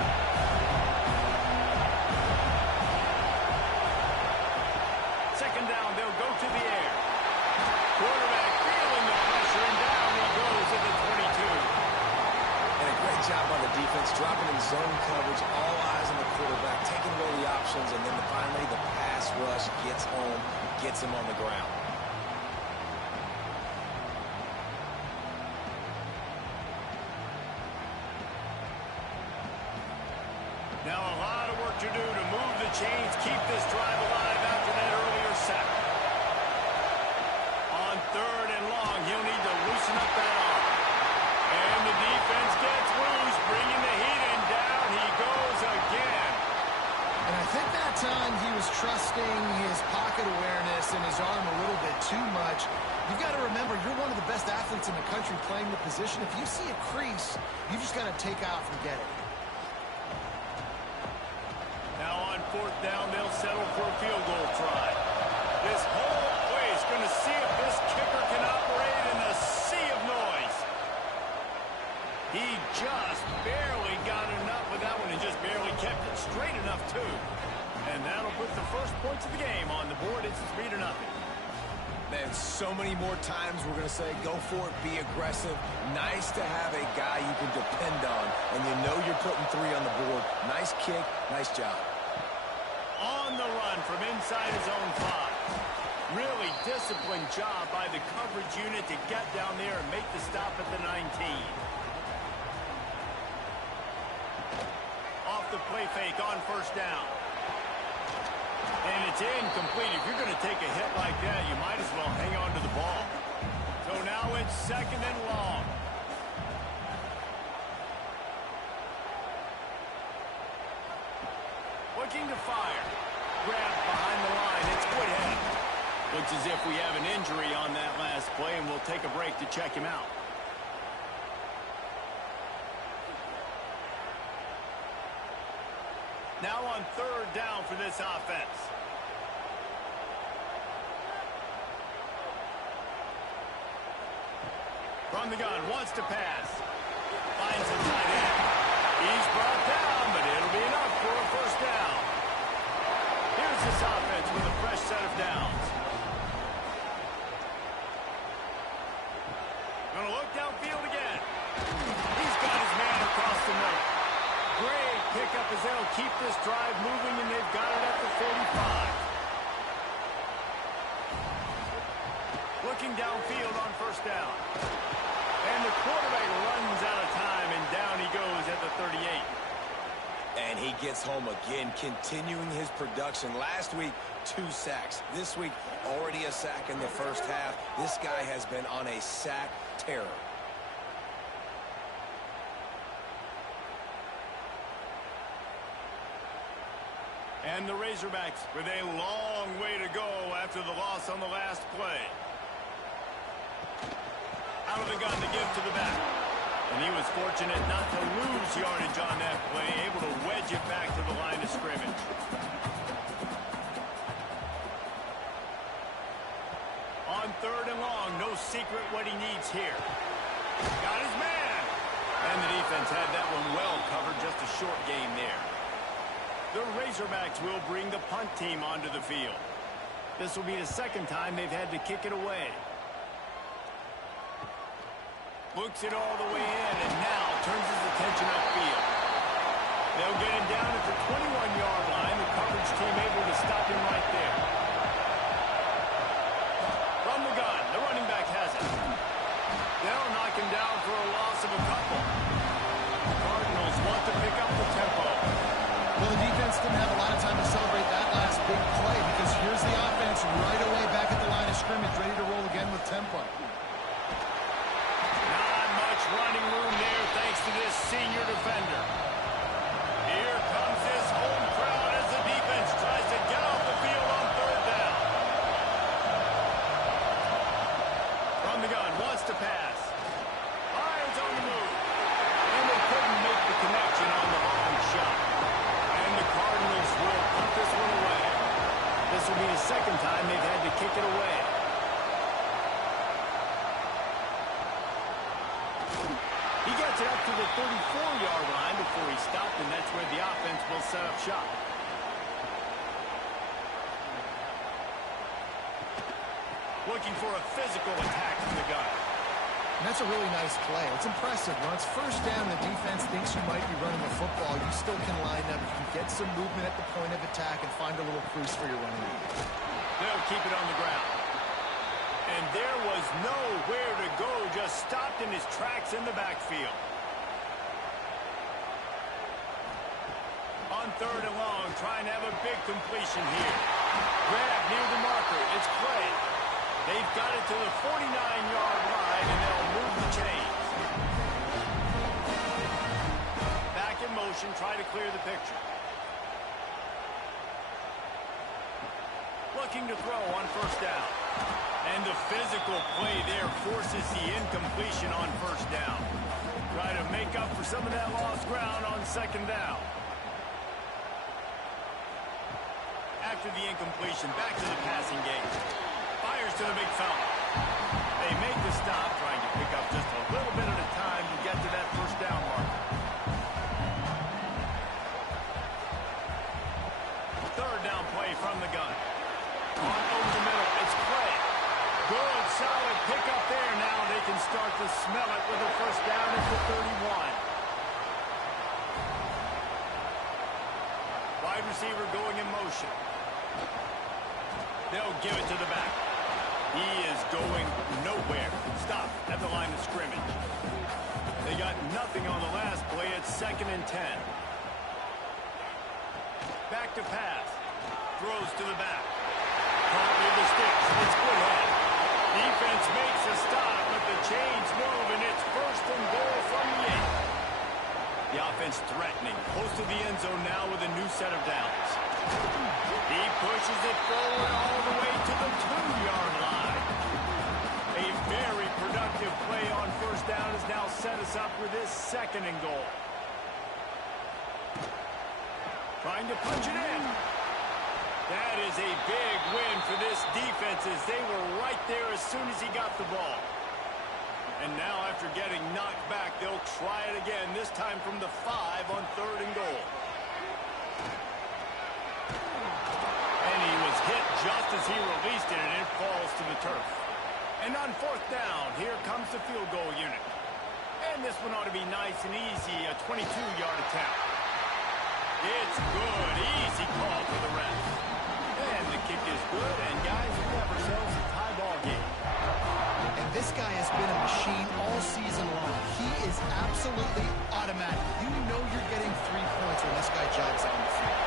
Second down, they'll go to the air. Quarterback feeling the pressure, and down he goes at the 22. And a great job on the defense, dropping in zone coverage, all eyes on the quarterback, taking away the options, and then finally the pass rush gets home, gets him on the ground. chains keep this drive alive after that earlier sack. On 3rd and long, he'll need to loosen up that arm. And the defense gets loose, bringing the heat in. Down he goes again. And I think that time he was trusting his pocket awareness and his arm a little bit too much. You've got to remember, you're one of the best athletes in the country playing the position. If you see a crease, you just got to take off and get it. Now on 4th down, they'll settle for a field goal try. This whole place going to see if this kicker can operate in a sea of noise. He just barely got enough with that one and just barely kept it straight enough, too. And that'll put the first points of the game on the board. It's 3-0. Man, so many more times we're going to say, go for it, be aggressive. Nice to have a guy you can depend on, and you know you're putting 3 on the board. Nice kick, nice job. On the run from inside his own 5. Really disciplined job by the coverage unit to get down there and make the stop at the 19. Off the play fake on 1st down. And it's incomplete. If you're going to take a hit like that, you might as well hang on to the ball. So now it's 2nd and long. Looking to fire. Grabbed behind the line. It's Woodhead. Looks as if we have an injury on that last play, and we'll take a break to check him out. Now on 3rd down for this offense. From the gun, wants to pass. Finds a tight end. He's brought down, but it'll be enough for a 1st down. Here's this offense with a fresh set of downs. Gonna look downfield again. He's got his man across the middle. Great pickup as they'll keep this drive moving, and they've got it at the 45. Looking downfield on 1st down. And the quarterback runs out of time, and down he goes at the 38. And he gets home again, continuing his production. Last week, 2 sacks. This week, already a sack in the 1st half. This guy has been on a sack terror. And the Razorbacks with a long way to go after the loss on the last play. Out of the gun to give to the back. And he was fortunate not to lose yardage on that play, able to wedge it back to the line of scrimmage. On 3rd and long, no secret what he needs here. Got his man. And the defense had that one well covered, just a short gain there. The Razorbacks will bring the punt team onto the field. This will be the 2nd time they've had to kick it away. Looks it all the way in, and now turns his attention upfield. They'll get him down at the 21-yard line. The coverage team able to stop him right there. From the gun, the running back has it. They'll knock him down for a loss of a couple. The Cardinals want to pick up the tempo. Well, the defense didn't have a lot of time to celebrate that last big play, because here's the offense right away back at the line of scrimmage, ready to roll again with tempo. Not much running room there thanks to this senior defender. Here comes his home crowd as the defense tries to get off the field on 3rd down. From the gun, wants to pass. Fires on the move. And they couldn't make the connection on the long shot. And the Cardinals will put this one away. This will be the 2nd time they've had to kick it away. He gets it up to the 34-yard line before he stopped, and that's where the offense will set up shop. Looking for a physical attack from the gun. And that's a really nice play. It's impressive. When it's 1st down, the defense thinks you might be running the football. You still can line up. You can get some movement at the point of attack and find a little crease for your running game. They'll keep it on the ground. And there was nowhere to go, just stopped in his tracks in the backfield. On 3rd and long, trying to have a big completion here. Grab near the marker. It's Clay. They've got it to the 49-yard line, and they'll move the chains. Back in motion, try to clear the picture. Looking to throw on 1st down. And the physical play there forces the incompletion on 1st down. Try to make up for some of that lost ground on 2nd down. After the incompletion, back to the passing game. Fires to the big fountain. They make the stop, trying to pick up just a little bit at a time to get to that 1st down marker. 3rd down play from the gun. On over the middle, it's Clay. Good, solid pickup there. Now they can start to smell it with a 1st down at the 31. Wide receiver going in motion. They'll give it to the back. He is going nowhere. Stop at the line of scrimmage. They got nothing on the last play. It's 2nd and 10. Back to pass. Throws to the back. Caught with the sticks. It's Goodhead. Defense makes a stop, but the chains move, and it's 1st and goal from the 8. The offense threatening. Close to the end zone now with a new set of downs. He pushes it forward all the way to the 2-yard line. A very productive play on 1st down has now set us up for this 2nd and goal. Trying to punch it in. That is a big win for this defense as they were right there as soon as he got the ball. And now after getting knocked back, they'll try it again, this time from the 5 on 3rd and goal. And he was hit just as he released it, and it falls to the turf. And on 4th down, here comes the field goal unit. And this one ought to be nice and easy, a 22-yard attempt. It's good, easy call for the ref. And the kick is good, and guys, we have ourselves a tie ball game. And this guy has been a machine all season long. He is absolutely automatic. You know you're getting 3 points when this guy jogs on the field.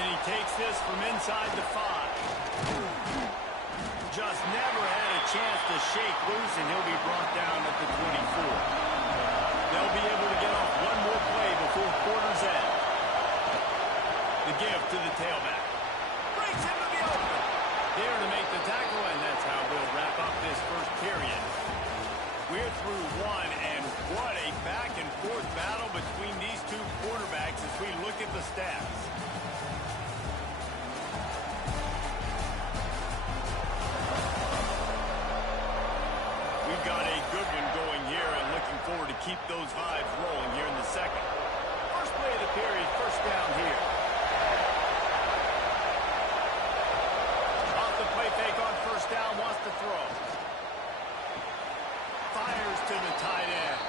And he takes this from inside the 5. Just never had a chance to shake loose, and he'll be brought down at the 24. They'll be able to get off one more play before quarter's end. The give to the tailback. Breaks into the open. There to make the tackle, and that's how we'll wrap up this 1st period. We're through 1, and what a back-and-forth battle between these 2 quarterbacks as we look at the stats. We've got a good one going here, and looking forward to keep those vibes rolling here in the 2nd. First play of the period, 1st down here. Off the play fake on 1st down, wants to throw. Fires to the tight end.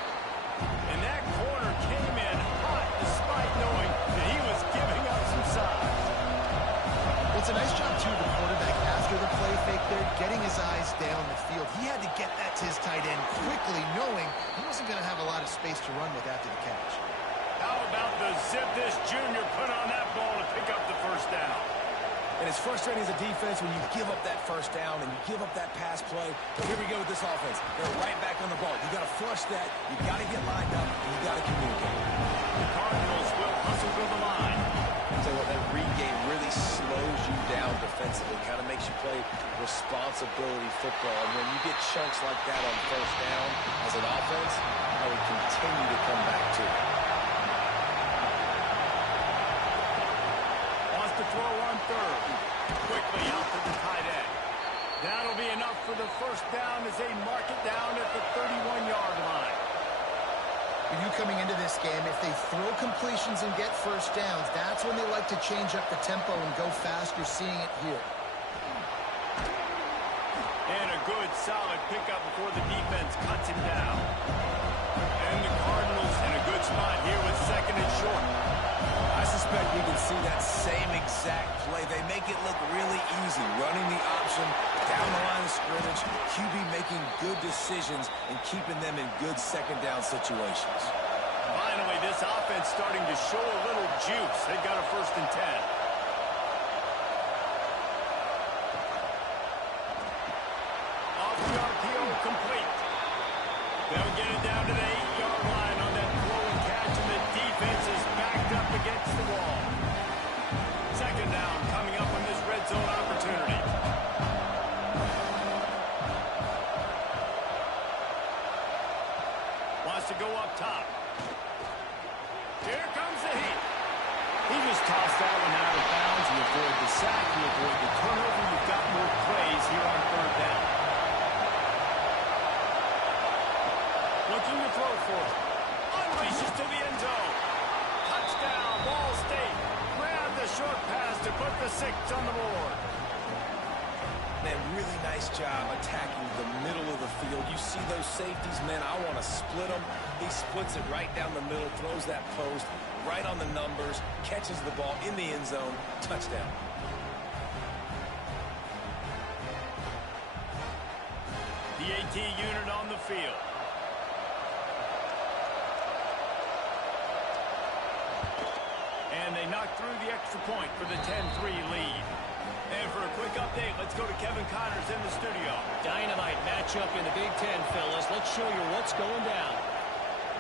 And that corner came in hot despite knowing that he was giving up some size. Well, it's a nice job, too, the quarterback after the play fake there, getting his eyes down the field. He had to get that to his tight end quickly, knowing he wasn't going to have a lot of space to run with after the catch. How about the zip this junior put on that ball to pick up the 1st down? And it's frustrating as a defense when you give up that 1st down and you give up that pass play. But here we go with this offense. They're right back on the ball. You got to flush that. You got to get lined up, and you got to communicate. The Cardinals will hustle to the line. I'll tell you what, that read game really slows you down defensively. Kind of makes you play responsibility football. And when you get chunks like that on 1st down as an offense, I would continue to come back to it. Wants to throw on 3rd. Quickly out to the tight end. That'll be enough for the 1st down as they mark it down at the 31-yard line. For you coming into this game, if they throw completions and get 1st downs, that's when they like to change up the tempo and go fast. You're seeing it here. And a good, solid pickup before the defense cuts him down. And the Cardinals in a good spot here with 2nd and short. I suspect we can see that same exact play. They make it look really easy, running the option down the line of scrimmage, QB making good decisions and keeping them in good 2nd down situations. Finally, this offense starting to show a little juice. They've got a 1st and 10. Off the RPO, complete. They'll get it down to the 8-yard line on that throw and catch, and the defense is backed up against the wall. 2nd down coming up on this red zone opportunity. Wants to go up top. Here comes the heat. He just tossed that one out of bounds. You avoid the sack, you avoid the turnover. You've got more plays here on 3rd down. Looking to throw for it. Unleashes to the end zone. Touchdown, Ball State. Grab the short pass to put the 6 on the board. Man, really nice job attacking the middle of the field. You see those safeties, man, I want to split them. He splits it right down the middle, throws that post, right on the numbers, catches the ball in the end zone, touchdown. The AT unit on the field. And they knock through the extra point for the 10-3 lead. And for a quick update, let's go to Kevin Connors in the studio. Dynamite matchup in the Big Ten, fellas. Let's show you what's going down.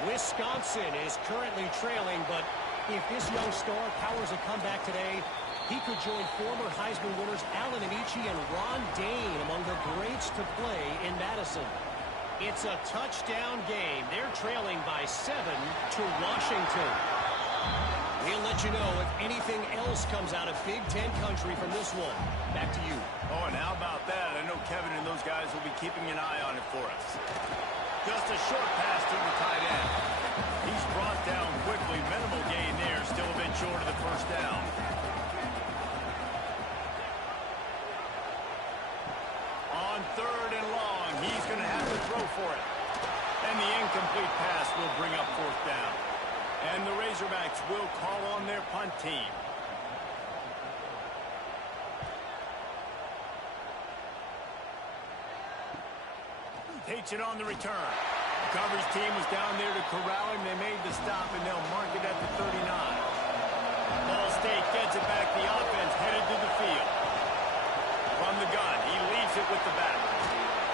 Wisconsin is currently trailing, but if this young star powers a comeback today, he could join former Heisman winners Allen Amici and Ron Dane among the greats to play in Madison. It's a touchdown game. They're trailing by 7 to Washington. We'll let you know if anything else comes out of Big Ten country from this one. Back to you. Oh, and how about that? I know Kevin and those guys will be keeping an eye on it for us. Just a short pass to the tight end. He's brought down quickly. Minimal gain there. Still a bit short of the 1st down. On 3rd and long, he's going to have to throw for it. And the incomplete pass will bring up 4th down. And the Razorbacks will call on their punt team. Takes it on the return. The coverage team was down there to corral him. They made the stop, and they'll mark it at the 39. Ball State gets it back. The offense headed to the field. From the gun, he leaves it with the back.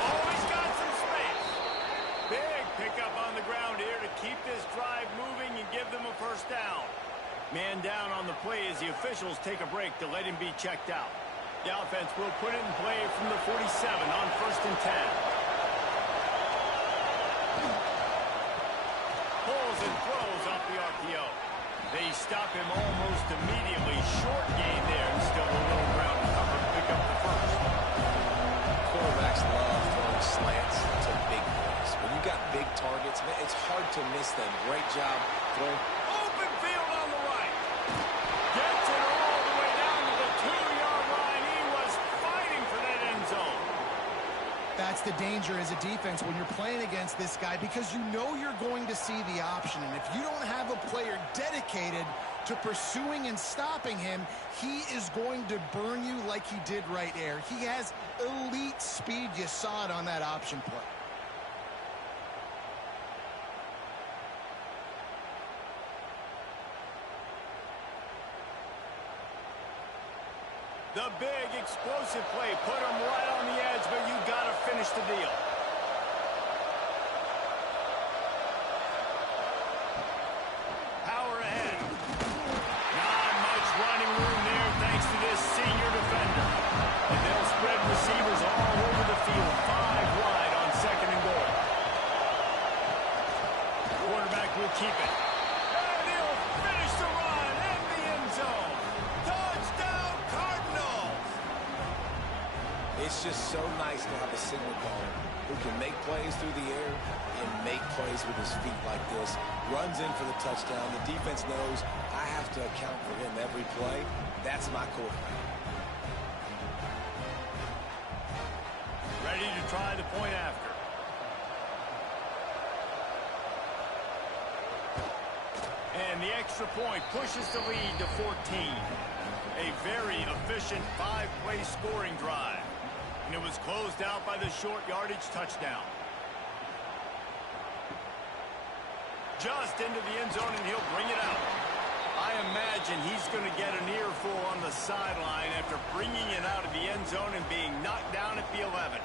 Oh, he's got some space. Big pickup on the ground here to keep this drive moving and give them a 1st down. Man down on the play as the officials take a break to let him be checked out. The offense will put it in play from the 47 on 1st and 10. Pulls and throws off the RPO. They stop him almost immediately. Short gain there, and still a little ground to cover to pick up the 1st. Quarterbacks love throwing slants to big plays. When you got big targets, man, it's hard to miss them. Great job throwing. Open field on the right. Gets it all the way down to the 2-yard line. He was fighting for that end zone. That's the danger as a defense when you're playing against this guy, because you know you're going to see the option. And if you don't have a player dedicated to pursuing and stopping him, he is going to burn you like he did right there. He has elite speed. You saw it on that option play. The big explosive play put him right on the edge, but you got to finish the deal. Power ahead. Not much running room there thanks to this senior defender. And they'll spread receivers all over the field. 5 wide on 2nd and goal. Quarterback will keep it. And he'll finish the run in the end zone. Touchdown, Cardinals! It's just so nice to have a signal caller who can make plays through the air and make plays with his feet like this. Runs in for the touchdown. The defense knows I have to account for him every play. That's my quarterback. Ready to try the point after. And the extra point pushes the lead to 14. A very efficient 5-play scoring drive. And it was closed out by the short yardage touchdown. Just into the end zone, and he'll bring it out. I imagine he's going to get an earful on the sideline after bringing it out of the end zone and being knocked down at the 11.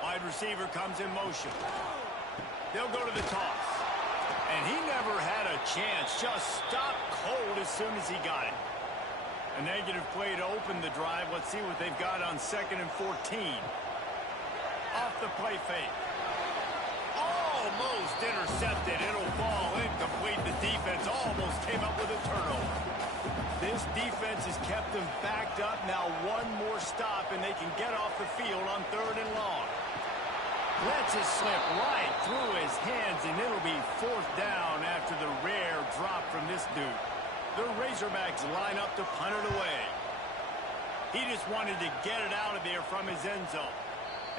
Wide receiver comes in motion. They'll go to the toss. And he never had a chance. Just stopped cold as soon as he got it. A negative play to open the drive. Let's see what they've got on 2nd and 14. Off the play fake. Almost intercepted. It'll fall incomplete. The defense almost came up with a turnover. This defense has kept them backed up. Now one more stop, and they can get off the field on 3rd and long. Lets it slip right through his hands, and it'll be 4th down after the rare drop from this dude. The Razorbacks line up to punt it away. He just wanted to get it out of there from his end zone.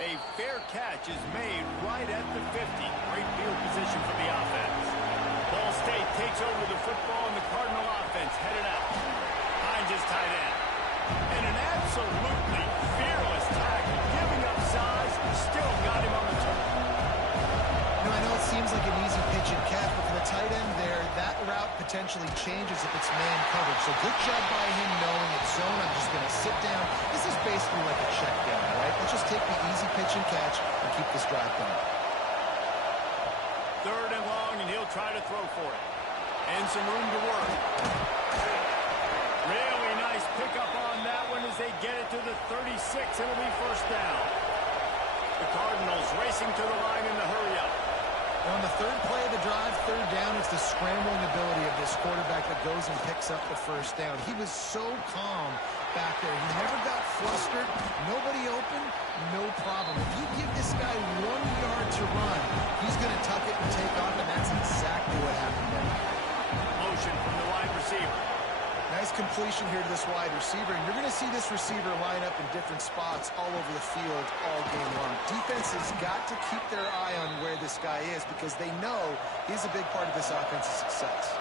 A fair catch is made right at the 50. Great field position for the offense. Ball State takes over the football, and the Cardinal offense headed out. Finds his tight end. And an absolutely fearless tackle, giving up size, still got him on the turn. I know it seems like an easy pitch and catch, but for the tight end there, that route potentially changes if it's man coverage. So good job by him knowing it's zone. I'm just going to sit down. This is basically like a check down, right? Let's just take the easy pitch and catch and keep this drive going. 3rd and long, and he'll try to throw for it. And some room to work. Really nice pickup on that one as they get it to the 36. It'll be 1st down. The Cardinals racing to the line in the hurry-up. On the 3rd play of the drive, 3rd down, it's the scrambling ability of this quarterback that goes and picks up the 1st down. He was so calm back there. He never got flustered. Nobody open, no problem. If you give this guy 1 yard to run, he's going to tuck it and take off, and that's exactly what happened there. Motion from the wide receiver. Nice completion here to this wide receiver, and you're going to see this receiver line up in different spots all over the field all game long. Defense has got to keep their eye on where this guy is because they know he's a big part of this offense's success.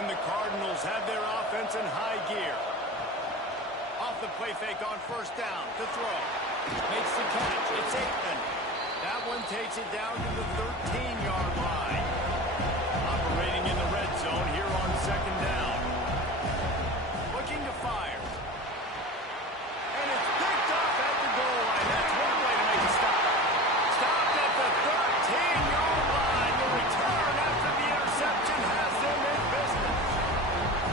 And the Cardinals have their offense in high gear. Off the play fake on 1st down to throw. Makes the catch. It's Aikman. That one takes it down to the 13-yard line. Operating in the red zone here on 2nd down. Looking to fire. And it's picked off at the goal line. That's one way to make a stop. Stopped at the 13-yard line. The return after the interception has them in business.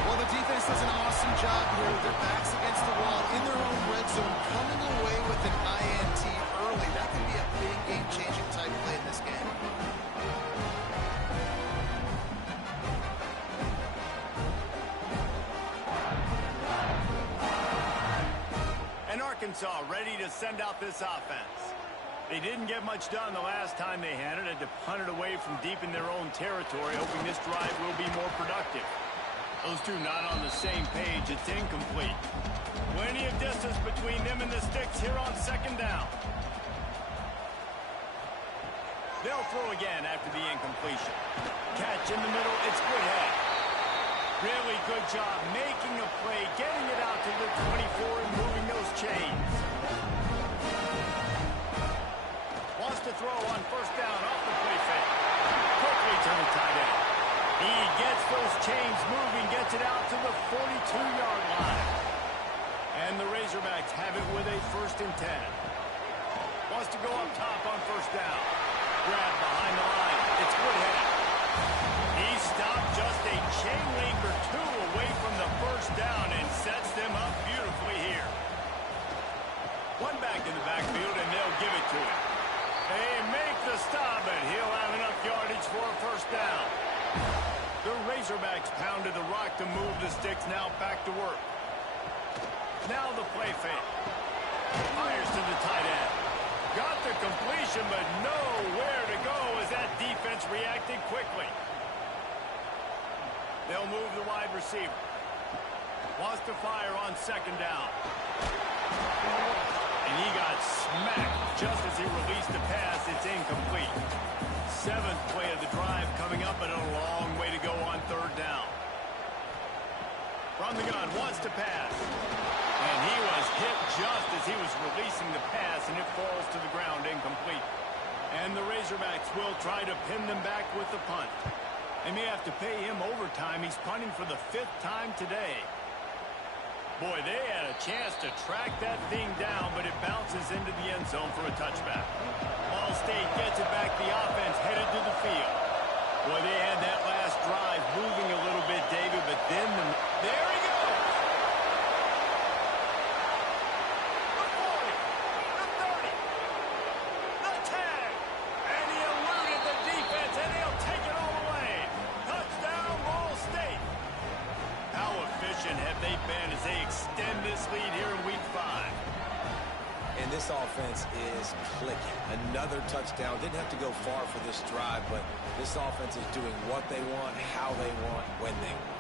Well, the defense does an awesome job here with their backs against the wall in their own red zone, coming away with an INT early. That could be a big game-changing type play in this game. Arkansas ready to send out this offense. They didn't get much done the last time they had it. Had to punt it away from deep in their own territory, hoping this drive will be more productive. Those two not on the same page. It's incomplete. Plenty of distance between them and the sticks here on 2nd down. They'll throw again after the incompletion. Catch in the middle. It's good head. Really good job making a play, getting it out to the 24 and moving those chains. Wants to throw on 1st down off the play fake. Quickly to the tight end. He gets those chains moving, gets it out to the 42-yard line. And the Razorbacks have it with a 1st and 10. Wants to go up top on 1st down. Grab behind the line. It's Woodhead. He stopped just a chain link or two away from the 1st down and sets them up beautifully here. One back in the backfield, and they'll give it to him. They make the stop, and he'll have enough yardage for a 1st down. The Razorbacks pounded the rock to move the sticks, now back to work. Now the play fake. Fires to the tight end. Got the completion, but nowhere to go as that defense reacted quickly. They'll move the wide receiver. Wants to fire on 2nd down. And he got smacked just as he released the pass. It's incomplete. 7th play of the drive coming up, but a long way to go on 3rd down. From the gun, wants to pass. And he was hit just as he was releasing the pass, and it falls to the ground incomplete. And the Razorbacks will try to pin them back with the punt. They may have to pay him overtime. He's punting for the 5th time today. Boy, they had a chance to track that thing down, but it bounces into the end zone for a touchback. Ball State gets it back. The offense headed to the field. Boy, they had that last drive moving a little bit, David, but then there he goes. The 40, the 30, the 10, and he eluded the defense, and he'll take it all the way. Touchdown, Ball State. How efficient have they been as they extend this lead here in Week 5? And this offense is clicking. Another touchdown. Didn't have to go far for this drive, but this offense is doing what they want, how they want, when they want.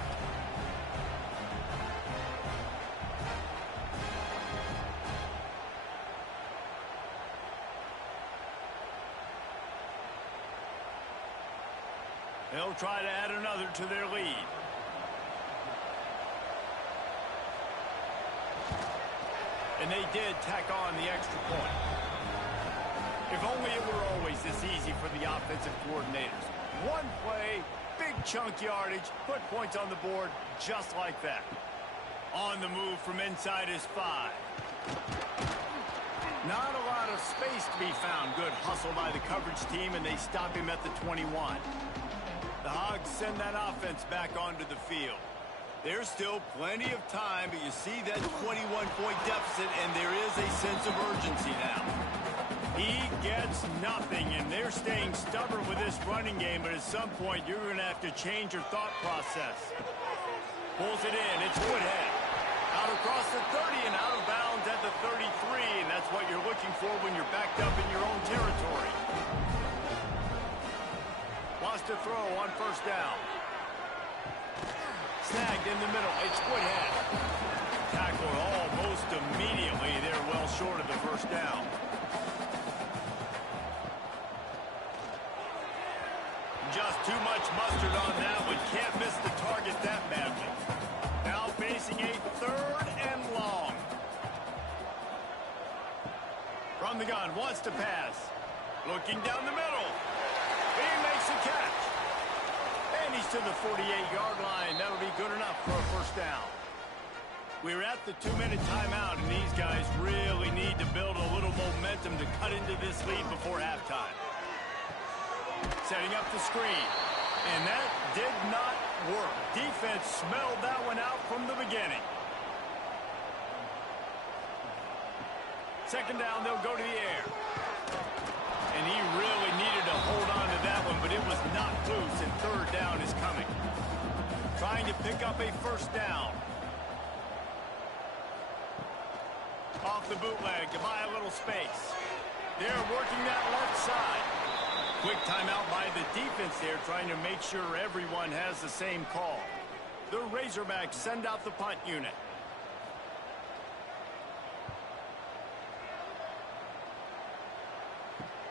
They'll try to add another to their lead. And they did tack on the extra point. If only it were always this easy for the offensive coordinators. One play, big chunk yardage, put points on the board just like that. On the move from inside his 5. Not a lot of space to be found. Good hustle by the coverage team, and they stop him at the 21. The Hogs send that offense back onto the field. There's still plenty of time, but you see that 21-point deficit, and there is a sense of urgency now. He gets nothing, and they're staying stubborn with this running game, but at some point, you're going to have to change your thought process. Pulls it in. It's Woodhead. Out across the 30 and out of bounds at the 33, and that's what you're looking for when you're backed up in your own territory. Wants to throw on first down. Snagged in the middle. It's Woodhead. Tackled almost immediately. They're well short of the first down. Just too much mustard on that one. Can't miss the target that badly. Now facing a 3rd and long. From the gun. Wants to pass. Looking down the middle. He makes a catch. And he's to the 48-yard line. That'll be good enough for a first down. We're at the 2-minute timeout, and these guys really need to build a little momentum to cut into this lead before halftime. Setting up the screen. And that did not work. Defense smelled that one out from the beginning. Second down, they'll go to the air. And he really needed to hold on to that one, but it was knocked loose, and 3rd down is coming. Trying to pick up a first down. Off the bootleg to buy a little space. They're working that left side. Quick timeout by the defense there, trying to make sure everyone has the same call. The Razorbacks send out the punt unit.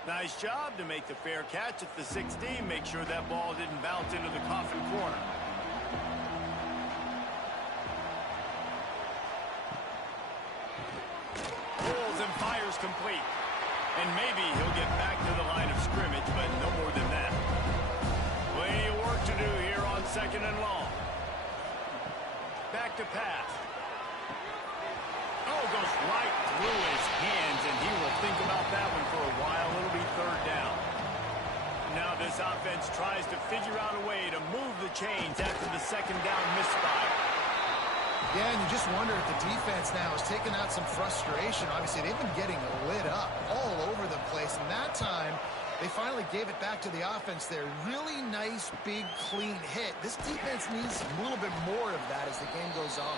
Nice job to make the fair catch at the 16. Make sure that ball didn't bounce into the coffin corner. Pulls and fires complete. And maybe he'll get back to the line of scrimmage, but no more than that. Plenty of work to do here on 2nd and long. Back to pass. Oh, goes right through his hands, and he will think about that one for a while. It'll be 3rd down. Now this offense tries to figure out a way to move the chains after the 2nd down misfire. Yeah, and you just wonder if the defense now is taking out some frustration. Obviously, they've been getting lit up all over the place, and that time they finally gave it back to the offense there. Really nice, big, clean hit. This defense needs a little bit more of that as the game goes on.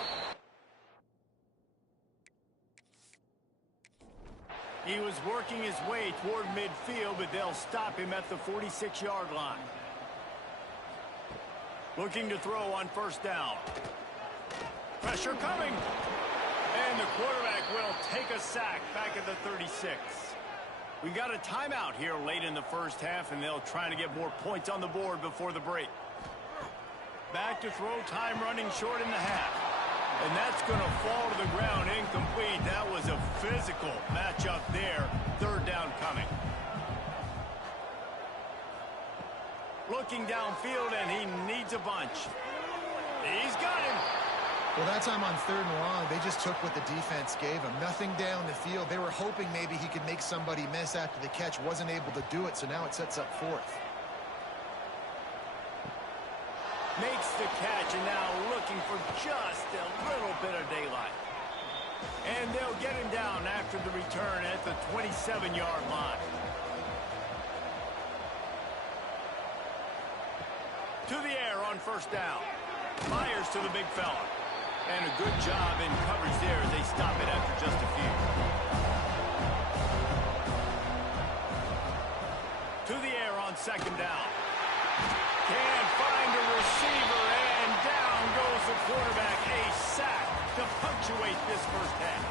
He was working his way toward midfield, but they'll stop him at the 46-yard line. Looking to throw on first down. Pressure coming. And the quarterback will take a sack back at the 36. We've got a timeout here late in the first half, and they'll try to get more points on the board before the break. Back to throw, time running short in the half. And that's going to fall to the ground incomplete. That was a physical matchup there. 3rd down coming. Looking downfield, and he needs a bunch. He's got him. Well, that time on 3rd and long, they just took what the defense gave him. Nothing down the field. They were hoping maybe he could make somebody miss after the catch. Wasn't able to do it, so now it sets up 4th. Makes the catch, and now looking for just a little bit of daylight. And they'll get him down after the return at the 27-yard line. To the air on 1st down. Fires to the big fella. And a good job in coverage there as they stop it after just a few. To the air on 2nd down. Can't find a receiver, and down goes the quarterback. A sack to punctuate this first half.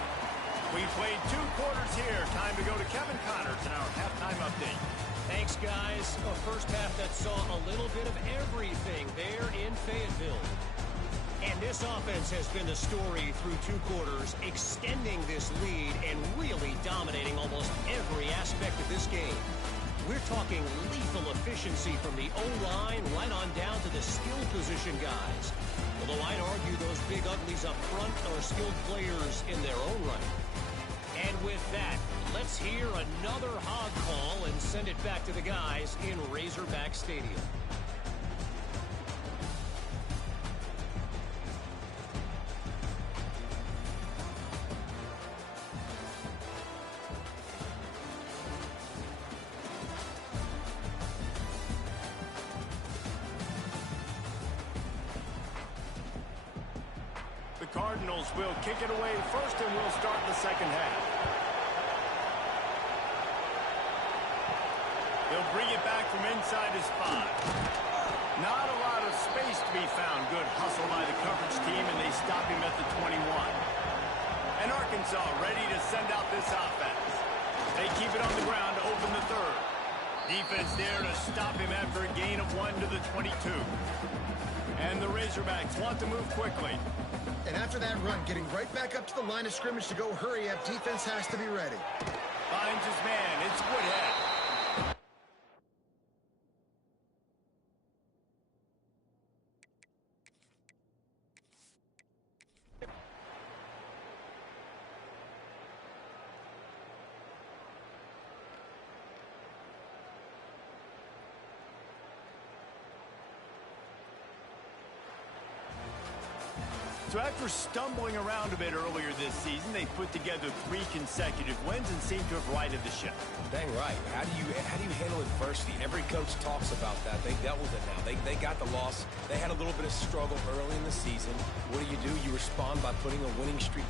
We played 2 quarters here. Time to go to Kevin Connors in our halftime update. Thanks, guys. A first half that saw a little bit of everything there in Fayetteville. And this offense has been the story through 2 quarters, extending this lead and really dominating almost every aspect of this game. We're talking lethal efficiency from the O-line right on down to the skill position guys. Although I'd argue those big uglies up front are skilled players in their own right. And with that, let's hear another hog call and send it back to the guys in Razorback Stadium. The Cardinals will kick it away first, and we'll start the second half. He'll bring it back from inside his 5. Not a lot of space to be found. Good hustle by the coverage team, and they stop him at the 21. And Arkansas ready to send out this offense. They keep it on the ground to open the 3rd. Defense there to stop him after a gain of 1 to the 22. And the Razorbacks want to move quickly. And after that run, getting right back up to the line of scrimmage to go hurry up, defense has to be ready. Finds his man. It's Woodhead. So after stumbling around a bit earlier this season, they put together 3 consecutive wins and seem to have righted the ship. Dang right. How do you handle adversity? Every coach talks about that. They dealt with it now. They got the loss. They had a little bit of struggle early in the season. What do? You respond by putting a winning streak.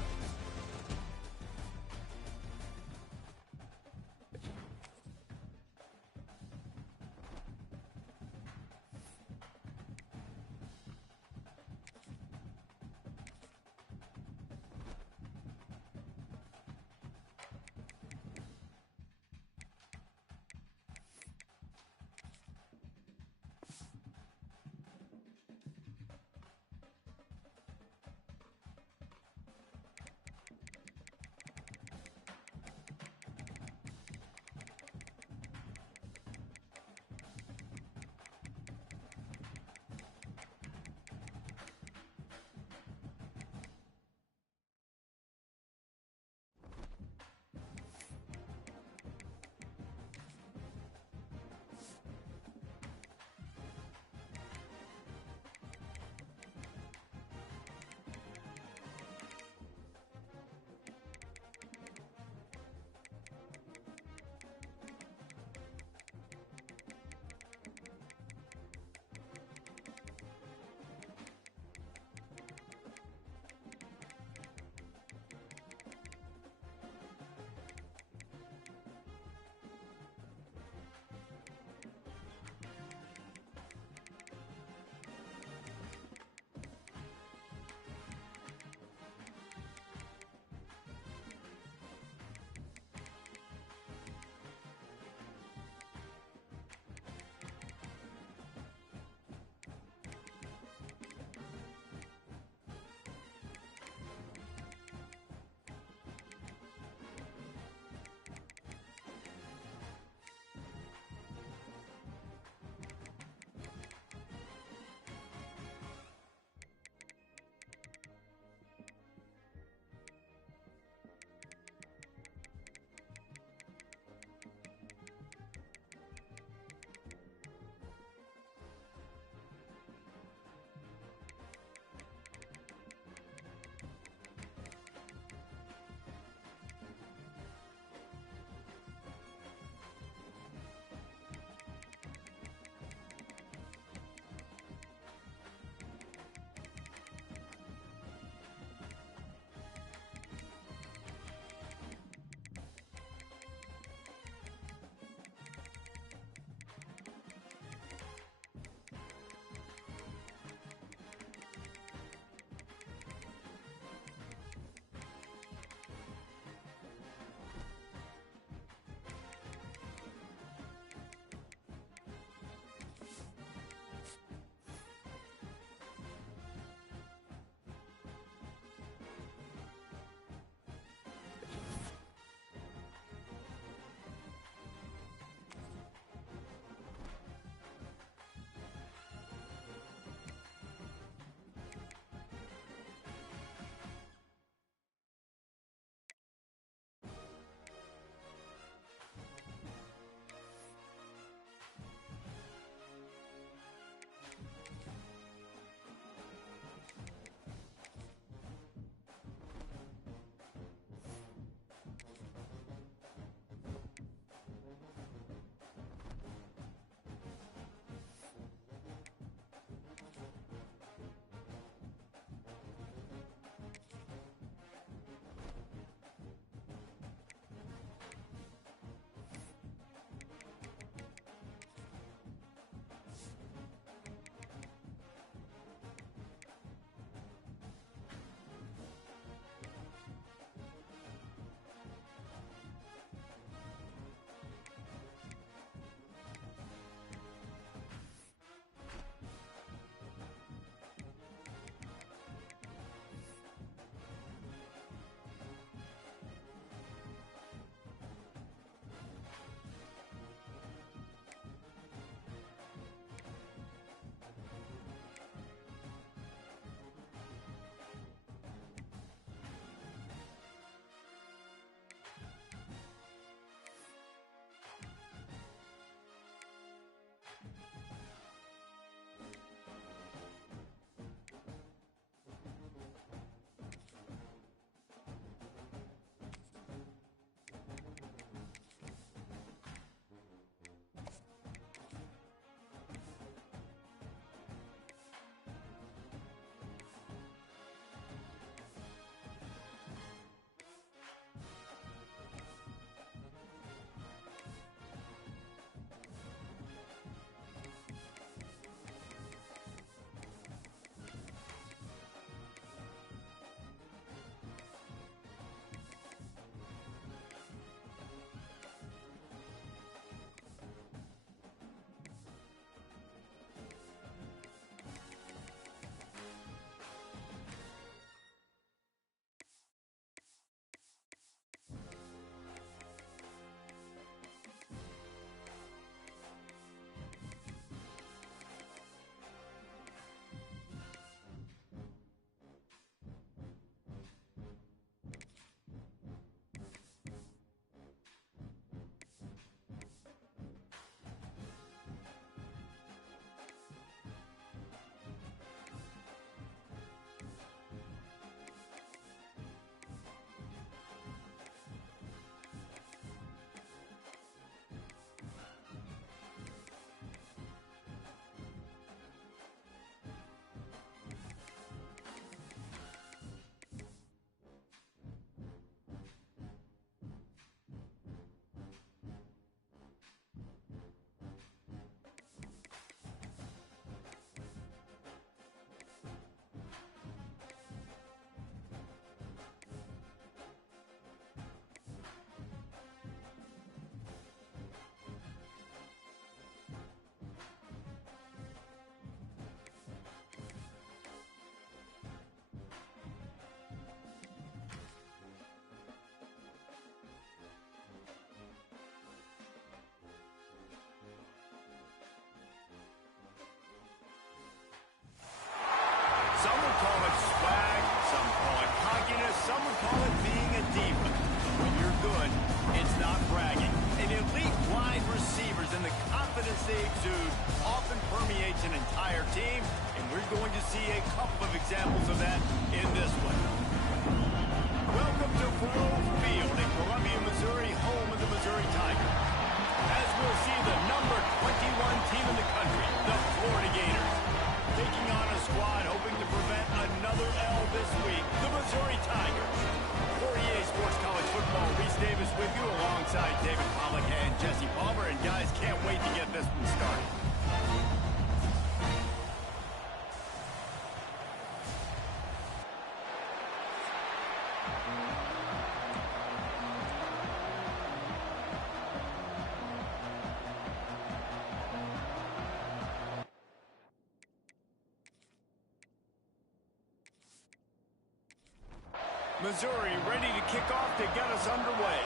Missouri ready to kick off to get us underway.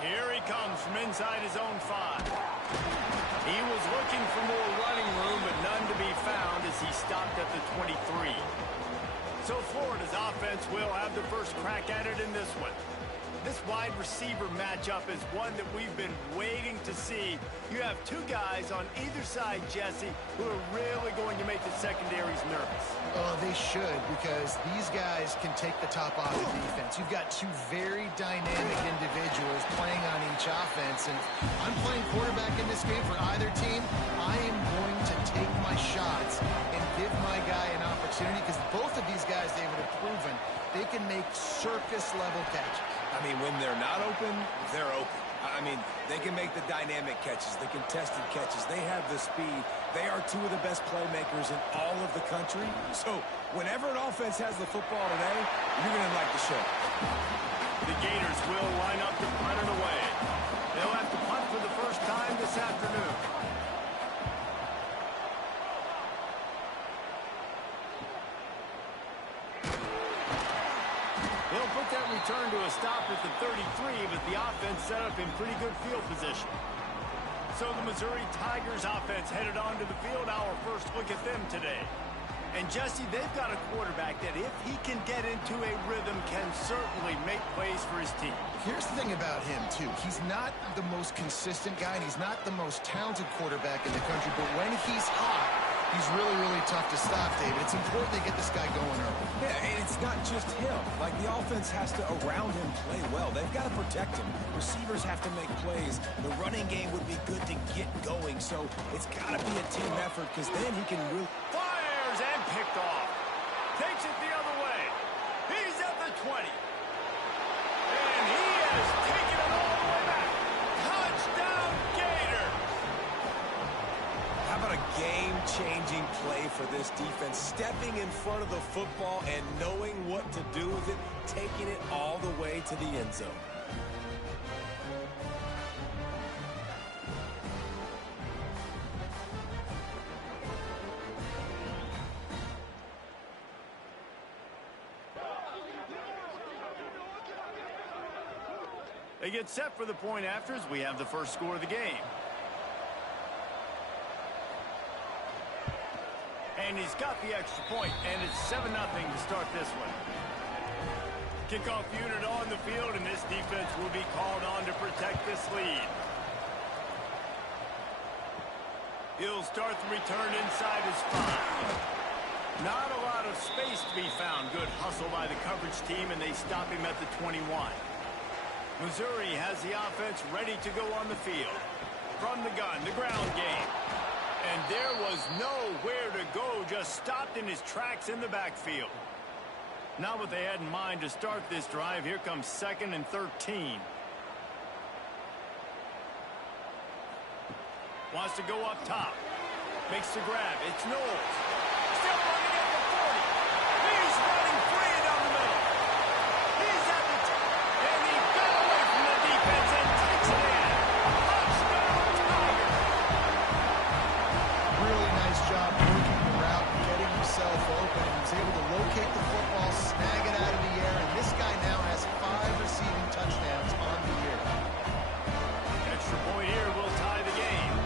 Here he comes from inside his own 5. He was looking for more running room, but none to be found as he stopped at the 23. So Florida's offense will have the first crack at it in this one. This wide receiver matchup is one that we've been waiting to see. You have two guys on either side, Jesse, who are really going to make the secondaries nervous. Oh, they should, because these guys can take the top off the defense. You've got two very dynamic individuals playing on each offense, and I'm playing quarterback in this game for either team. I am going to take my shots and give my guy an opportunity, because both of these guys, David, have proven they can make circus-level catches. I mean, when they're not open, they're open. I mean, they can make the dynamic catches, the contested catches. They have the speed. They are two of the best playmakers in all of the country. So whenever an offense has the football today, you're going to like the show. The Gators will line up to punt it away. They'll have to punt for the first time this afternoon. They'll put that return to a stop at the 33, but the offense set up in pretty good field position. So the Missouri Tigers offense headed onto the field. Our first look at them today. And Jesse, they've got a quarterback that if he can get into a rhythm can certainly make plays for his team. Here's the thing about him, too. He's not the most consistent guy, and he's not the most talented quarterback in the country, but when he's hot, he's really, really tough to stop, David. It's important they get this guy going early. Yeah, and it's not just him. Like, the offense has to, around him, play well. They've got to protect him. Receivers have to make plays. The running game would be good to get going, so it's got to be a team effort, because then he can really... Fires and picked off. Takes it the other way. He's at the 20. And he has taken it all the way back. Touchdown, Gator. How about a game-changing play for this defense? Stepping in front of the football and knowing what to do with it, taking it all the way to the end zone. They get set for the point after as we have the first score of the game. And he's got the extra point, and it's 7-0 to start this one. Kickoff unit on the field, and this defense will be called on to protect this lead. He'll start the return inside his 5. Not a lot of space to be found. Good hustle by the coverage team, and they stop him at the 21. Missouri has the offense ready to go on the field. From the gun, the ground game. And there was nowhere to go, just stopped in his tracks in the backfield. Not what they had in mind to start this drive. Here comes 2nd and 13. Wants to go up top. Makes the grab. It's Knowles. Still running at the 40. He's running free down the middle. He's at the 10. And he got away from the defense and takes it in. Touchdown, Tigers. Really nice job working the route and getting himself open. He was able to locate the football, snag it out of the air, and this guy now has 5 receiving touchdowns on the year. Extra point here will tie the game.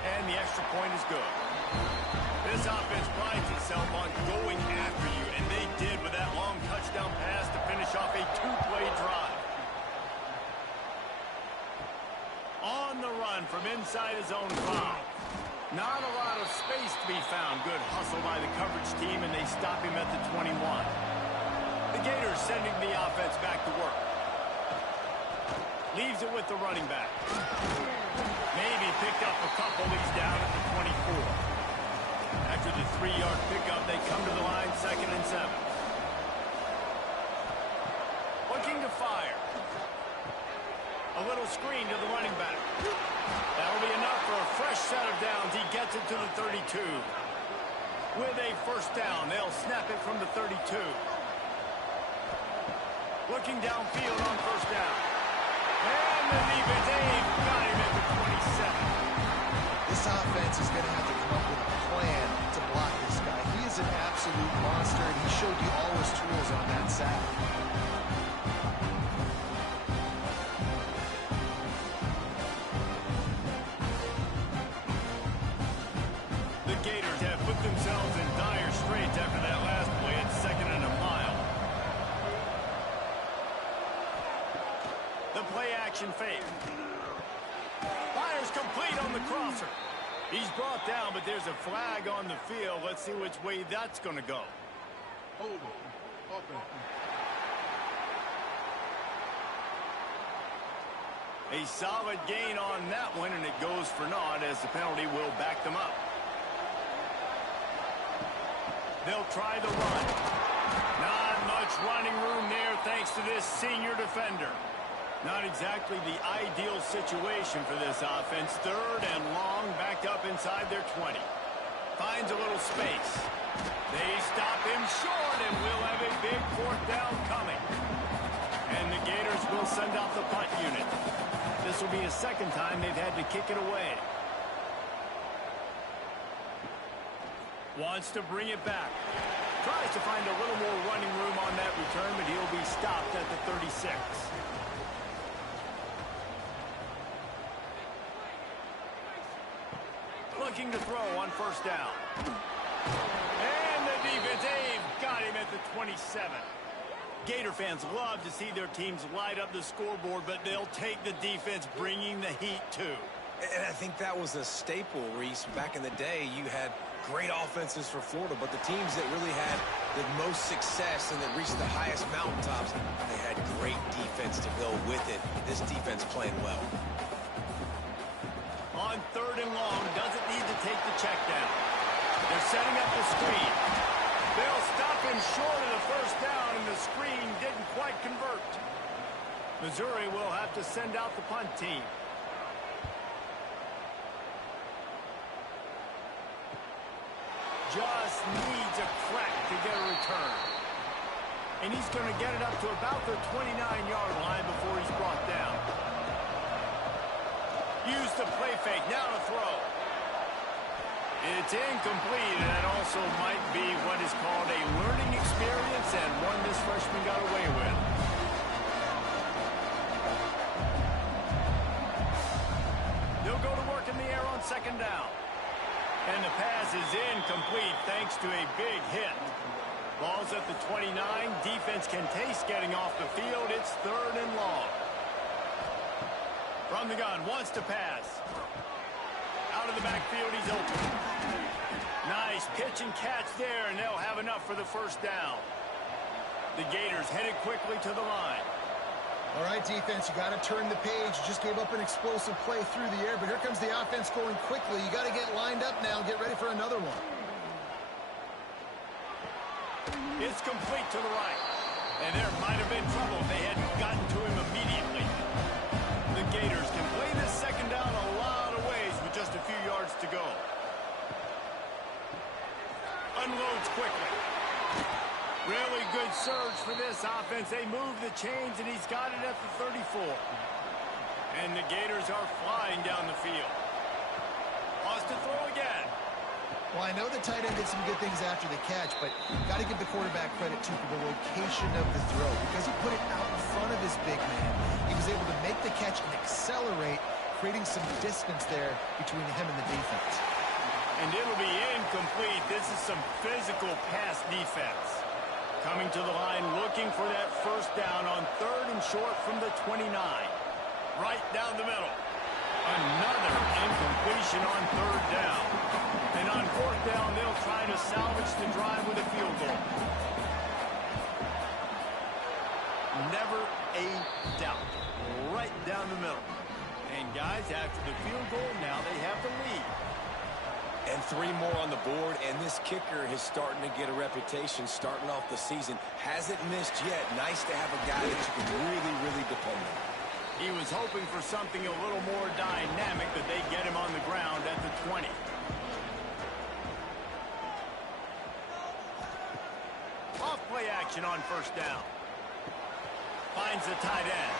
And the extra point is good. This offense prides itself on going after you, and they did with that long touchdown pass to finish off a 2-play drive. On the run from inside his own 5. Not a lot of space to be found. Good hustle by the coverage team, and they stop him at the 21. The Gators sending the offense back to work. Leaves it with the running back. Maybe picked up a couple. He's down at the 24. After the 3-yard pickup, they come to the line 2nd and 7. Looking to fire. A little screen to the running back. That'll be enough for a fresh set of downs. He gets it to the 32. With a first down, they'll snap it from the 32. Looking downfield on first down. And the defense got him at the 27. This offense is going to have to come up with a plan to block this guy. He is an absolute monster, and he showed you all his tools on that sack. The Gators have put themselves in dire straits after that last play. It's 2nd and a mile. The play action fake. Fires complete on the crosser. He's brought down, but there's a flag on the field. Let's see which way that's going to go. A solid gain on that one, and it goes for naught as the penalty will back them up. They'll try the run. Not much running room there thanks to this senior defender. Not exactly the ideal situation for this offense. 3rd and long, back up inside their 20. Finds a little space. They stop him short, and we'll have a big 4th down coming. And the Gators will send out the punt unit. This will be a 2nd time they've had to kick it away. Wants to bring it back. Tries to find a little more running room on that return, but he'll be stopped at the 36. Looking to throw on first down. And the defense, they've got him at the 27. Gator fans love to see their teams light up the scoreboard, but they'll take the defense bringing the heat too. And I think that was a staple, Reese. Back in the day, you had great offenses for Florida, but the teams that really had the most success and that reached the highest mountaintops, they had great defense to go with it. This defense playing well. On 3rd and long, doesn't need to take the check down. They're setting up the screen. They'll stop him short of the first down, and the screen didn't quite convert. Missouri will have to send out the punt team. Just needs a crack to get a return. And he's going to get it up to about the 29-yard line before he's brought down. Use the play fake, now to throw. It's incomplete, and that also might be what is called a learning experience and one this freshman got away with. They'll go to work in the air on 2nd down. And the pass is incomplete thanks to a big hit. Ball's at the 29. Defense can taste getting off the field. It's 3rd and long. From the gun, wants to pass. Out of the backfield, he's open. Nice pitch and catch there, and they'll have enough for the first down. The Gators headed quickly to the line. All right, defense, you got to turn the page. You just gave up an explosive play through the air, but here comes the offense going quickly. You got to get lined up now and get ready for another one. It's complete to the right. And there might have been trouble if they hadn't gotten to him immediately. The Gators can play this 2nd down a lot of ways with just a few yards to go. Unloads quickly. Really good surge for this offense. They move the chains, and he's got it at the 34. And the Gators are flying down the field. Wants to throw again. Well, I know the tight end did some good things after the catch, but got to give the quarterback credit, too, for the location of the throw. Because he put it out in front of his big man, he was able to make the catch and accelerate, creating some distance there between him and the defense. And it'll be incomplete. This is some physical pass defense. Coming to the line, looking for that first down on 3rd and short from the 29. Right down the middle. Another incompletion on 3rd down. And on 4th down, they'll try to salvage the drive with a field goal. Never a doubt. Right down the middle. And guys, after the field goal, now they have the lead. And 3 more on the board, and this kicker is starting to get a reputation starting off the season. Hasn't missed yet. Nice to have a guy that you can really, really depend on. He was hoping for something a little more dynamic, that they get him on the ground at the 20. Off play action on first down. Finds the tight end.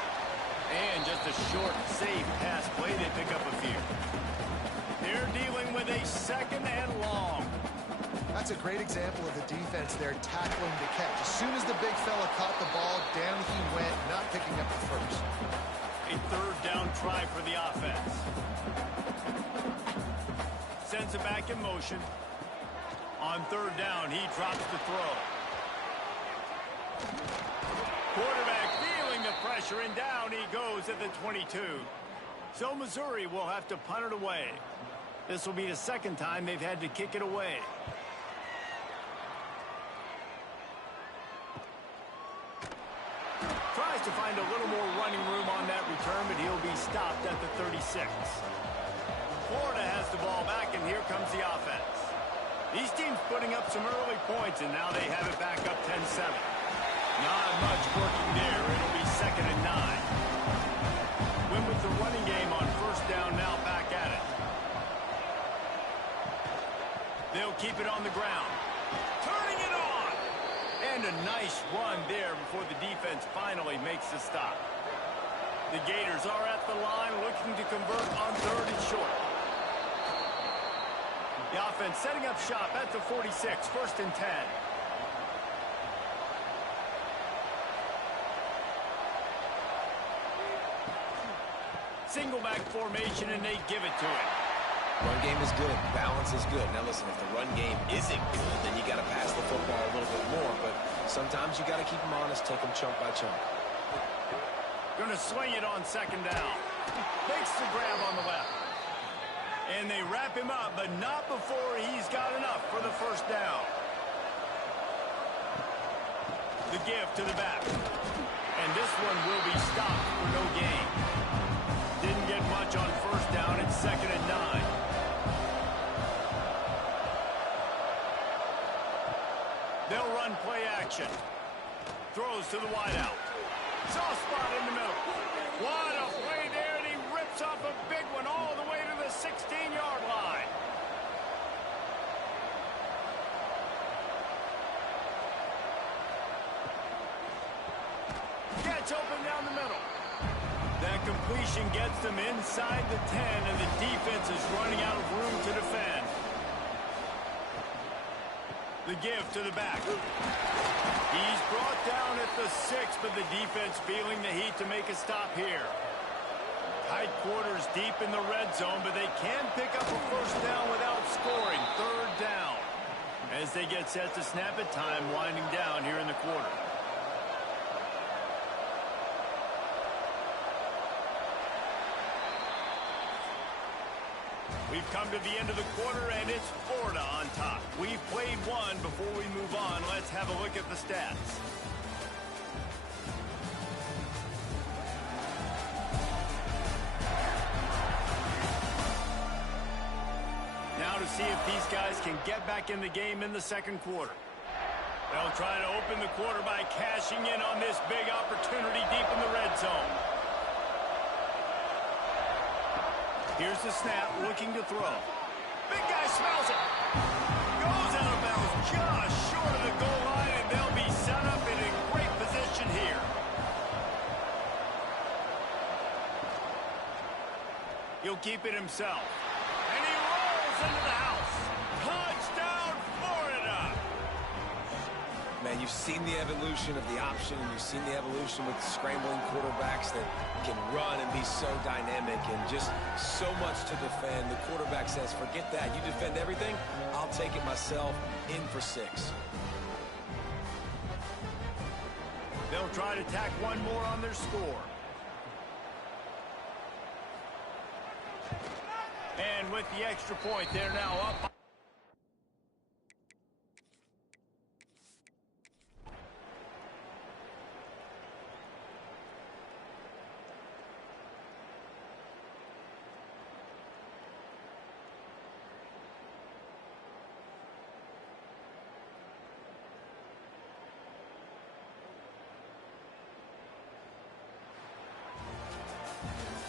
And just a short, safe pass play. They pick up a few. They're dealing with a second and long. That's a great example of the defense there tackling the catch. As soon as the big fella caught the ball, down he went, not picking up the first. A third down try for the offense. Sends it back in motion. On third down, he drops the throw. Quarterback feeling the pressure, and down he goes at the 22. So Missouri will have to punt it away. This will be the second time they've had to kick it away. Tries to find a little more running room on that return, but he'll be stopped at the 36. Florida has the ball back, and here comes the offense. These teams putting up some early points, and now they have it back up 10-7. Not much working there. It'll be second and 9. Win with the running game on first down, now back at it. They'll keep it on the ground. Turning it on! And a nice run there before the defense finally makes the stop. The Gators are at the line looking to convert on third and short. The offense setting up shop at the 46, first and 10. Single back formation, and they give it to him. Run game is good. Balance is good. Now listen, if the run game isn't good, then you got to pass the football a little bit more. But sometimes you got to keep them honest, take them chunk by chunk. Going to swing it on second down. Makes the grab on the left. And they wrap him up, but not before he's got enough for the first down. The give to the back. And this one will be stopped for no gain. Didn't get much on first down. It's second and 9. They'll run play action. Throws to the wideout. Soft spot in the middle. What a play there, and he rips off a big one all the way to the 16-yard line. Gets open down the middle. That completion gets them inside the 10, and the defense is running out of room to defend. The give to the back. He's brought down at the 6, but the defense feeling the heat to make a stop here. Tight quarters deep in the red zone, but they can pick up a first down without scoring. Third down. As they get set to snap it, time winding down here in the quarter. We've come to the end of the quarter, and it's Florida on top. We've played one. Before we move on, let's have a look at the stats. Now to see if these guys can get back in the game in the second quarter. They'll try to open the quarter by cashing in on this big opportunity deep in the red zone. Here's the snap, looking to throw. Big guy smells it. Goes out of bounds just short of the goal line, and they'll be set up in a great position here. He'll keep it himself. And he rolls into the house. Touchdown, Florida! Man, you've seen the evolution of the option, and you've seen the evolution with scrambling quarterbacks that can run and be so dynamic and just so much to defend. The quarterback says, forget that. You defend everything, I'll take it myself. In for 6. They'll try to tack one more on their score. And with the extra point, they're now up.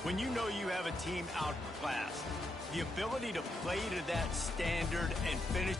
When you know you have a team outclassed, the ability to play to that standard and finish